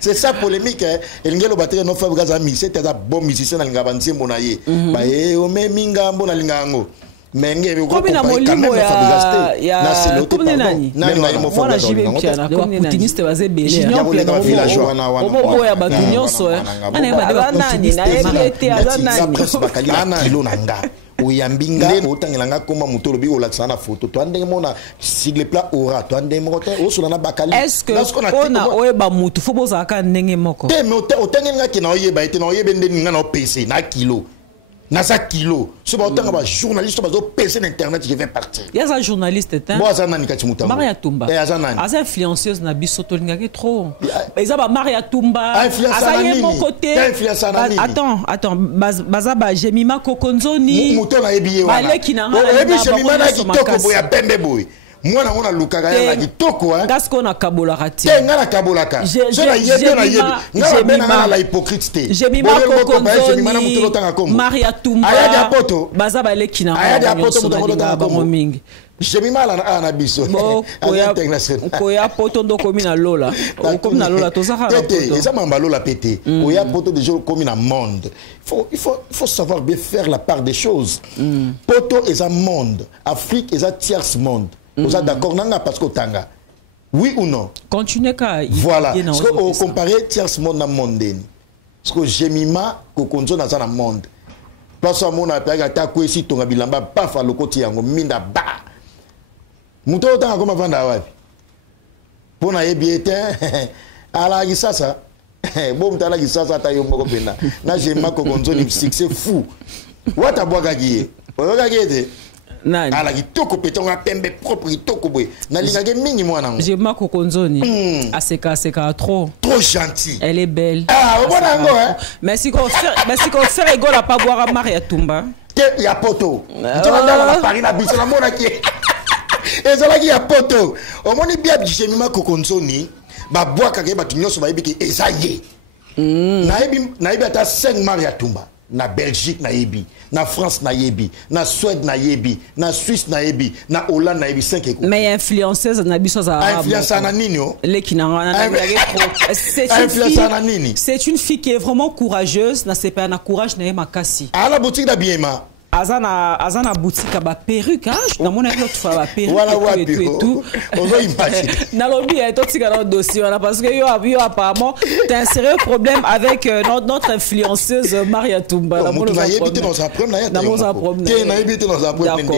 c'est ça polémique hein el ngelo battre no Fabregas a mis c'était un bon musicien na linga banzi mona ye ba o me minga mbona linga ngo mais ngebe ko na molimo ya na selo te nani mo Fabregas na poutiniste baze belé na villageois na wana obo ya batu nyonso ana nani na ebete ala nani ana kilo nanga oyambinga otangelanga koma mutolo bi olakisa na photo to andenge mona sigle plat aura to andenge mote osula na bakali est-ce que ona oyeba mutu fo bozaka ndenge moko te mais otangelanga ke na oyeba ete na oyeba ndenge nga na PC na kilo na sa kilo so ba otanga ba journaliste ba zo PC na internet je vais partir ya za journaliste ta boza nani kati mutambo Maria Tumba aza influenceuse na biso to lingaki trop eza ba Maria Tumba aza ye mon côté attends baza ba Jemima Kokonzoni muto na ebiye wana baleki na ngala ebi Jemima na kitoko boya pembe boy mwana wana lukaka ya kitoko hein gasko na kabola rati ngala kabola ka so na yebe na yebe ngala bena la hypocrite te Jemima Kokonzoni Maria Tumba ayadi apoto baza baleki na ayadi apoto muto na bango mingi Jemima la na biso koya poto ndo komi na lola komi na lola tozaka na poto eza mamba lola pété koya poto de jour komi na monde il faut savoir bien faire la part des choses poto eza monde Afrique eza tierce monde vous êtes d'accord nanga parce que tanga oui ou non continuez ka voilà parce que on comparer tierce monde na monde parce que Jemima Kokonzo na za na monde place à mon appel ta ko esi tonga bilamba pa fa lokoti yango minda ba muto tanga koma vanda wapi pona ebiete ala gisasa bon mutala gisasa ta yombo ko pena na Jemima Kokonzo ni succès fou wata bwaga giye oyoga gete nani ala kitoko petonga pembe propre kitoko boy na lingage mingi mwana ngo Jemima Kokonzoni aseka trop gentil elle est belle au bon ngo hein merci qu'on fait rigole à pas boire à Maria Tumba te ya poto ndala Paris na biso na mona ki ezala ki ya poto o moni bia Jemima Kokonzoni ba boaka ke ba tunyoso ba yebiki ezaye na yebi ata 5 Maria Tumba na Belgique na yebi na France na yebi na Suède na yebi na Suisse na yebi na Hollande na yebi 5 eko mais influenceuse na biso za influence na nini o c'est une fille qui est vraiment courageuse na c'est pas na courage na makasi ala boutique da biema azana boutique ba perruque hein na mona yo tu fa ba perruque voilà et tout on va imaginer na lobby et tout tika dans dossier parce que yo apparemment t'as un sérieux problème avec notre influenceuse Maria Tumba na mona yebite dans sa problème na na yebite dans sa problème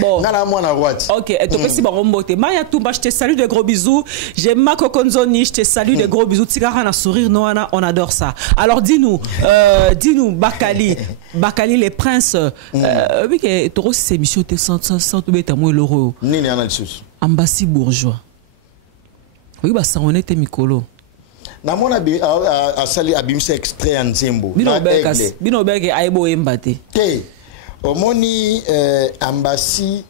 bon na mona what OK et to pesi ba rombote Maria Tumba je te salue de gros bisous Jemima Kokonzoni je te salue de gros bisous tika na sourire noana on adore ça alors dis-nous Bakali les princes oui que tu reçois ces émissions te sans tout bête moi l'euro nini analysis ambassade bourgeois oui bah ça on était mikolo na mona a sali abimse extrait en Zembo bino beke aibo embate te omoni ambassade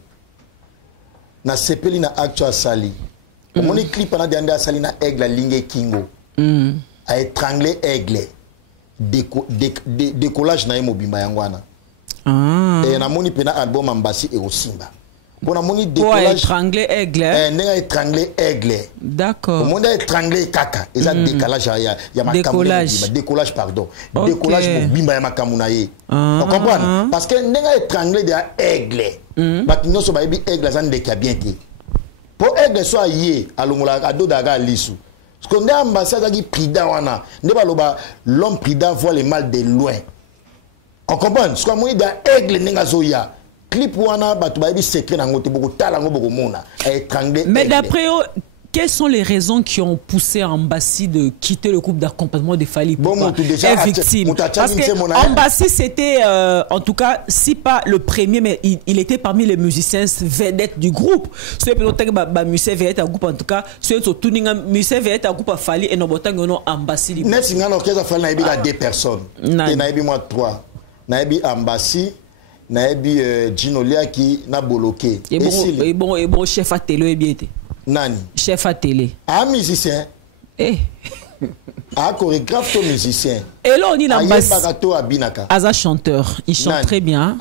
na sepeli na actual sali omoni clip na dianda sali na aigle linge kingo a étranglé aigle décollage na mobimba yangwana et na moni pena album ambassade et osimba bon moni décollage étranglé aigle nenga étranglé aigle d'accord moni étranglé kaka et ça décalage ya makamuna décollage pardon décollage mobimba ya makamuna ye on comprend parce que nenga étranglé de aigle batinyo so ba bi aigle ça ndeka bien te pour aigle soit yé alongola adoda ga lisu parce que ndé ambassade qui prida wana ndé baloba l'homme prida voit le mal de loin. On comprend ce que moi da aigle ninga zoya clip wana batu ba bi secret na ngote boko tala ngo boko mona étranglé mais d'après quelles sont les raisons qui ont poussé Ambassi de quitter le groupe d'accompagnement de Fally Ipupa est victime? Parce que Ambassi, c'était, en tout cas, si pas le premier, mais il était parmi les musiciens vedettes du groupe. Ceux qui ont musicien vedette à groupe, en tout cas, ceux qui ont musicien vedette à groupe à Fally et non Ambassi. N'est-ce pas Fally il y a 2 personnes. Et il y moi 3. Il y a Ambassi. Naebi Ginolia qui n'a bloqué. Et bon chef à télé et bien. Nani. Chef à télé. Un musicien. Un chorégraphe to musicien. Et là on dit l'Ambassi. Abinaka. Aza chanteur, il chante très bien.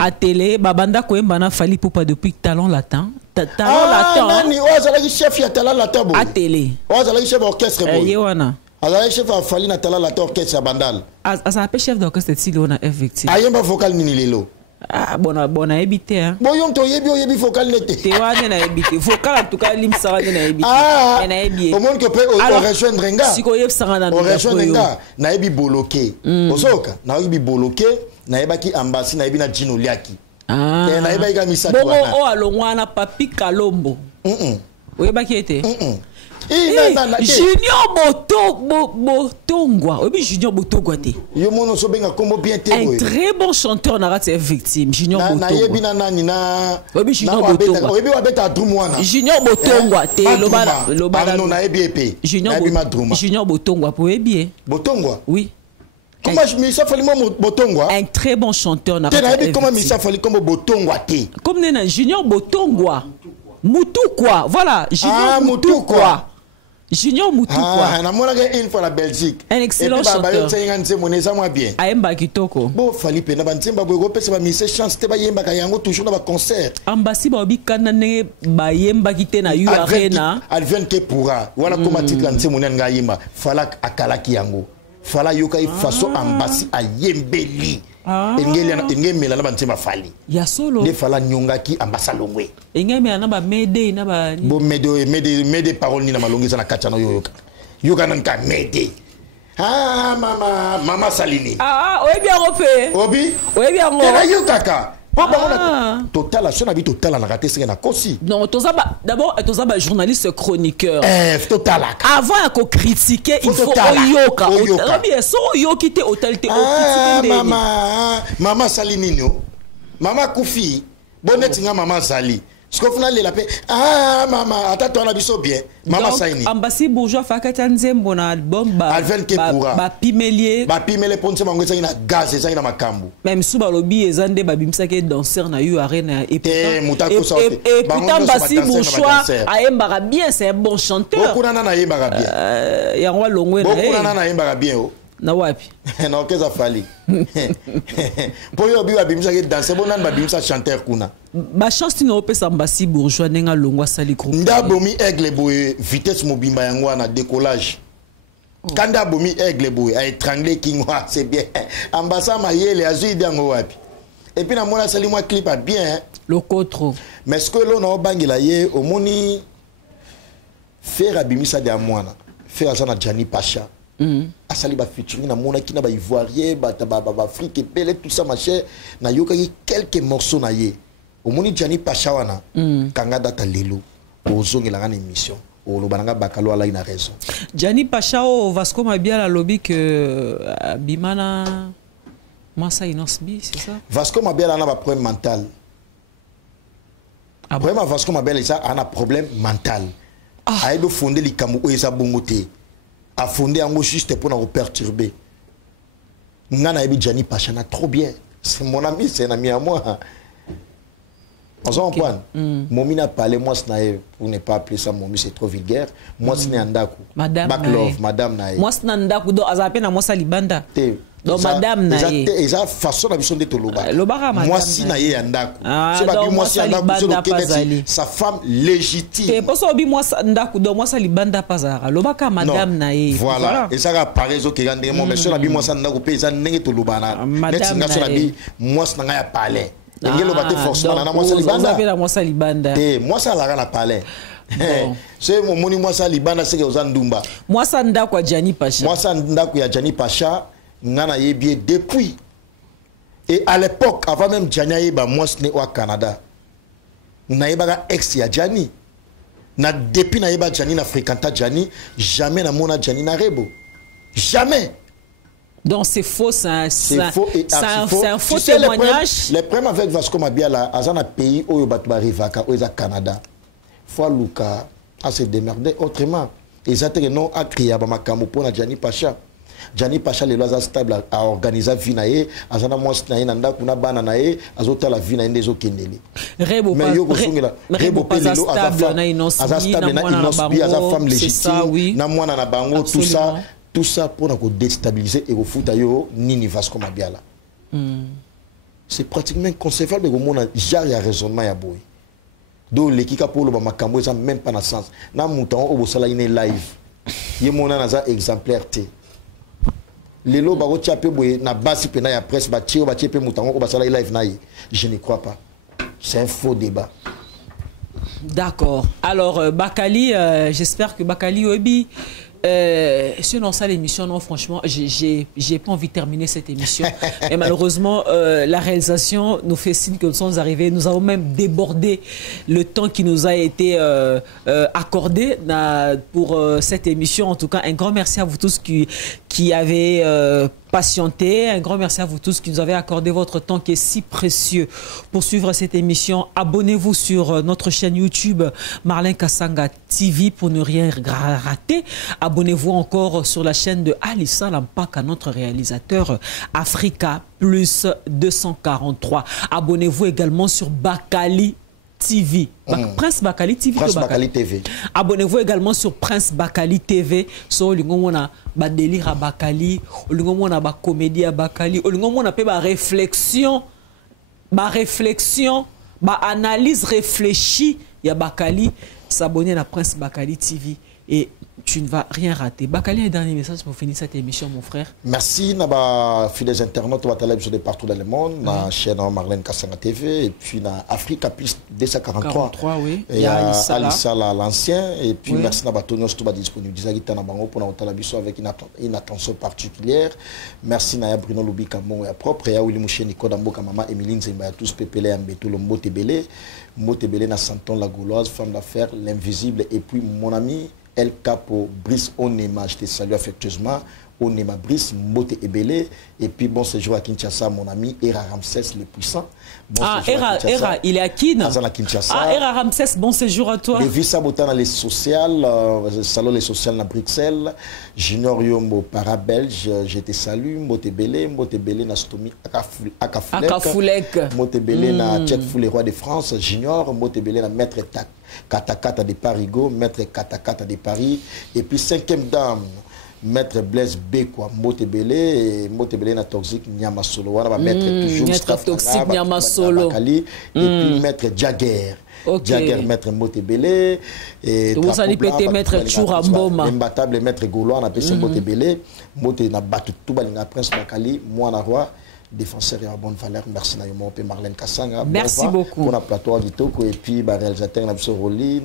À télé, babanda ko mbana Fally Ipupa depuis talent latin. Talent latin. Nani ozala chef ya talent latin. À télé. Ozala chef orchestre. Yewana. Azala chef a Fally na talent latin orchestre bandal. Aza appelle chef d'orchestre Tilona effectivement. Ayemba vocal nini lelo. Ah bona ebité hein. Boyom to yebi vocal nete. Te wana na ebité. Vocal en tout cas lim sara na ebité. Ah. Na ebité. Au monde que peut rejoindre nga. Siko yeb sara na rejoindre nga na ebi bloqué. Osoka na ebi bloqué na ebaki Ambassi na ebi na Gino Liaki. Ah. Na ebi ga misatu wana. Bongo o alongwana Papi Kalombo. Oyebaki ete. Junior Botongwa. Oui, Junior Botongwa. Un très bon chanteur n'a raté victime. Junior Botongwa. Oui, Junior Botongwa. Junior Botongwa. Junior Botongwa. Pour bien. Botongwa. Oui. Comment je me suis fallu Botongwa? Un très bon chanteur n'a raté victime. Comment me suis fallu comme Botongwa? Comme Junior Botongwa. Moutoukwa. Voilà. Junior Moutoukwa. Junior Moutoukwa. Ah, na mona une fois la Belgique. Un excellent chanteur. Bien. Aemba kitoko. Bon, Fally Ipupa ba ntimba bo pesa ba mise chance te ba yemba ka yango toujours na ba concert. Ambassi ba bikana ne ba yemba kite na U Arena. Advent ke pourra. Wala comme titre ntimba nga yemba. Fala akalaki yango. Fala yoka façon Ambassi a yembeli. Engemela na ba ntimba Fally. Ya solo. Ne fala nyongaki Ambassa longwe. Engemela na ba mede na ba. Bo mede parole ni na malongisa na kacha na yoka. Yoka nanka mede. Ah mama Salini. Ah oyebi arope. Obi. Oyebi ango. Tela yokaka. Total la chaîne total na raté c'est na kosi. Non, d'abord Tozaba journaliste chroniqueur. Total. Avant à critiquer, il faut oyoka. Bien so oyokite hôtel te critiquer. Mama Salini no. Mama Koufi. Bonnetinga mama Sali. Ce qu'on fait la paix. Ah maman, attends on a biso bien. Mama Salini. Ambassi bourgeois fakata nzembo na album ba pimelier. Ba pimelier ponse mango ça na gaz ça na makambu. Même sous balobi ezande ba bimsa ke danseur na U Arena et pourtant Ambassi bourgeois ayembara bien, c'est un bon chanteur. Beaucoup nana na yembara bien. Ya ngwa longwe na. Beaucoup nana na yembara bien oh. Na wapi? Na okeza Fally. Poyo bi babimisa ke danser bonan babimisa chanteur kuna. Ba chance no opesa Ambassi bourgeois nenga longwa sali groupe. Nda bomi aigle boye vitesse mobimba yango na décollage. Kanda bomi aigle boye a étranglé kingwa c'est bien. Ambassa mayele azui dango wapi. Et puis na mona sali moi clip a bien. Le cotro. Mais ce que l'on a bangila ye omoni faire abimisa de amwana. Faire ça na Gianni Pacha. Asali ba featuring na mona ki na ba ivoirien ba Afrique belle tout ça machin na yoka quelques morceaux na ye omoni Gianni Pacha wana kanga data lelo ozongela ngana émission o lo bananga bakalo ala ina raison Gianni Pacha o Vasco Mabiala lobby que bimana Massa Inosbi c'est ça Vasco Mabiala na ba problème mental vraiment Vasco Mabiala ça a un problème mental a do fonder li kamu o esa bongote a fondé en juste pour nous perturber. Ngana ebi Gianni Pacha na trop bien. C'est mon ami, c'est un ami à moi. On s'en comprend. Momi n'a parlé, moi pour ne pas appeler ça Momi, c'est trop vulgaire. Moi c'est Nandaku. Madame Back love, Madame Nae. Moi c'est Nandaku, donc azape na moi salibanda. Donc Madame Nae. Eza façon d'habitude de Toloba. Moi si Nae Yandaku. C'est pas moi si Yandaku sa femme légitime. Et pour ça obi moi Nandaku, donc moi salibanda pazara. Lobaka Madame Nae. Voilà. Et ça apparaît zo kigande mo mais sur la bi moi ça Nandaku pe ça nenge Toloba na. Net nga sur la bi moi ça nga ya parler. Ngelo bate forcément na moi salibanda. Moi ça la na parler. C'est mon moni moi ça libanda c'est que ozandumba. Moi ça Nandaku ya Gianni Pacha. Moi ça Nandaku ya Gianni Pacha. Ngana yebie depuis et à l'époque avant même Gianni yeba moi ce n'est au Canada naïbaga ex ya Gianni depuis naïba Gianni na fréquenta Gianni, jamais na mona Gianni na rebo. Jamais. Donc c'est faux, c'est un faux tu sais, témoignage. Les problèmes avec Vasco Mabiala, dans un pays où il y a au Canada, faut Luka à se démerder autrement. Exactement, non à crier à Bamakamu pour Gianni Pacha. Gianni Pacha les lois stable à organiser vinae, à zana monsnae nanda kuna bananae, à zota la vinae des okendeli. Rebo pas stable na inosbi na femme légitime, na mwana na bango tout ça pour nous déstabiliser et au foot nini Vasco Mabiala. C'est pratiquement inconcevable de comment il y a raisonnement ya boy. Donc l'équipe pour le makambo ça même pas na sens. Na mouton au bosala ine live. Yé mona na exemplaire T. Lelo baro tiapé boy na basi pena ya presse ba tio ba tiapé mouton au basala live na. Je ne crois pas. C'est un faux débat. D'accord. Alors Bakali, j'espère que Bakali Obi sinon ça l'émission, non franchement j'ai pas envie de terminer cette émission et malheureusement la réalisation nous fait signe que nous sommes arrivés, nous avons même débordé le temps qui nous a été accordé pour cette émission. En tout cas un grand merci à vous tous qui avez patienté, un grand merci à vous tous qui nous avez accordé votre temps qui est si précieux pour suivre cette émission. Abonnez-vous sur notre chaîne YouTube Marlène Kassanga TV pour ne rien rater. Abonnez-vous encore sur la chaîne de Alissa Lampaka, notre réalisateur Africa Plus 243. Abonnez-vous également sur Bakali TV. Prince Bakali TV. Prince Bakali TV. Abonnez-vous également sur Prince Bakali TV. So lingomona ba délire à Bakali, lingomona ba comédie à Bakali, lingomona pe ba réflexion, ba analyse réfléchie ya Bakali. S'abonner à Prince Bakali TV et tu ne vas rien rater. Bakali, un dernier message pour finir cette émission, mon frère. Merci, Naba, fidèles internautes, de partout dans le monde, na chaîne Marlène Kassanga TV, et puis na Africa Plus 243. Oui. Et Alissa l'ancien, et puis oui. Merci Naba Tonio, tout disponible. Pour nous avec une attention particulière. Merci Naya Bruno Loubi Kamon et propre, et à Willy Mouché Nico Dambo Kamama, Emeline Zemba, tous Pépélé, Ambeto, le Motebele, la Santon, la Gauloise, femme d'affaires, l'invisible, et puis mon ami. El Capo, Brice Onema, je te salue affectueusement. Onema Brice, Mote Ebele. Et puis bon séjour à Kinshasa, mon ami Era Ramsès le puissant. Bon Era, il est à Kinshasa. Era Ramsès, bon séjour à toi. Les Vissa Botana, les sociales, salon les sociales à Bruxelles. Junior Yombo, para-belge, je te salue. Mote Ebele, Nastomi, Akafoulek. Mote Ebele, na Tchèque Foulé, roi de France. Junior, Mote Ebele, na Maître Katakata de Parigo, Maître Katakata de Paris. Et puis 5e dame. Maître Blaise Bekwa, Motebele na Toxique Nyamasolo. Voilà, Maître toujours Maître Toxique Nyamasolo. Et puis Maître Jagger. Jagger, Maître Motebele. Et vous allez péter Maître Chouramboma. Imbattable Maître Gaulois, on appelle ça Motebele. Mote na Batu Toubalinga Prince Bakali, moi na roi. Défenseur et à bonne valeur. Merci Nayomo et Marlène Kassanga. Merci beaucoup. Pour la plateau du Toko et puis réalisateur Nabsoroli,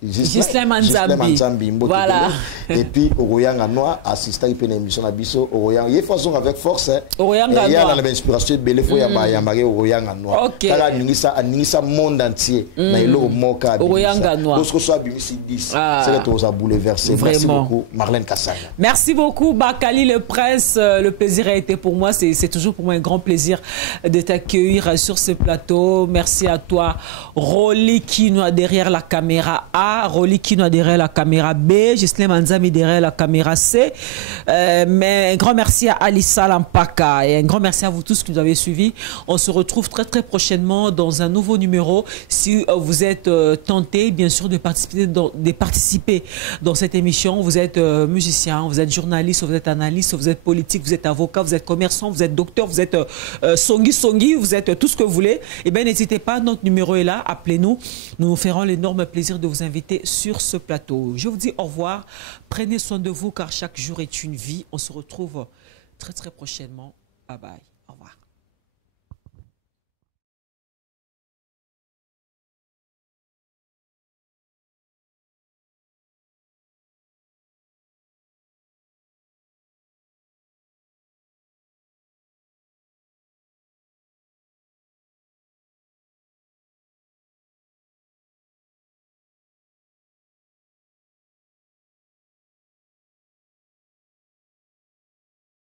Gislain Manzambi. Voilà. Et puis Oroyang Anoa, assistant à l'émission Nabiso, Oroyang. Il y a façon avec force. Oroyang Anoa. Il y a l'inspiration de Belefo Yamari Oroyang Anoa. Ok. Car Ningisa monde entier. Naïlo Moka. Oroyang Anoa. Lorsque soit Bimisi 10, c'est que tu as bouleversé. Merci beaucoup, Marlène Kassanga. Merci beaucoup, Bakali le Prince. Le plaisir a été pour moi. C'est toujours pour moi un grand plaisir de t'accueillir sur ce plateau. Merci à toi, Rolly Kinoa derrière la caméra A, Rolly Kinoa derrière la caméra B, Gislain Manzami derrière la caméra C. Mais un grand merci à Alissa Lampaka et un grand merci à vous tous qui nous avez suivis. On se retrouve très prochainement dans un nouveau numéro. Si vous êtes tenté, bien sûr, de participer dans cette émission, vous êtes musicien, vous êtes journaliste, vous êtes analyste, vous êtes politique, vous êtes avocat, vous êtes commerçant, vous êtes docteur, vous êtes songi, vous êtes tout ce que vous voulez, eh bien n'hésitez pas, notre numéro est là, appelez-nous, nous nous ferons l'énorme plaisir de vous inviter sur ce plateau. Je vous dis au revoir, prenez soin de vous car chaque jour est une vie, on se retrouve très prochainement, bye bye, au revoir.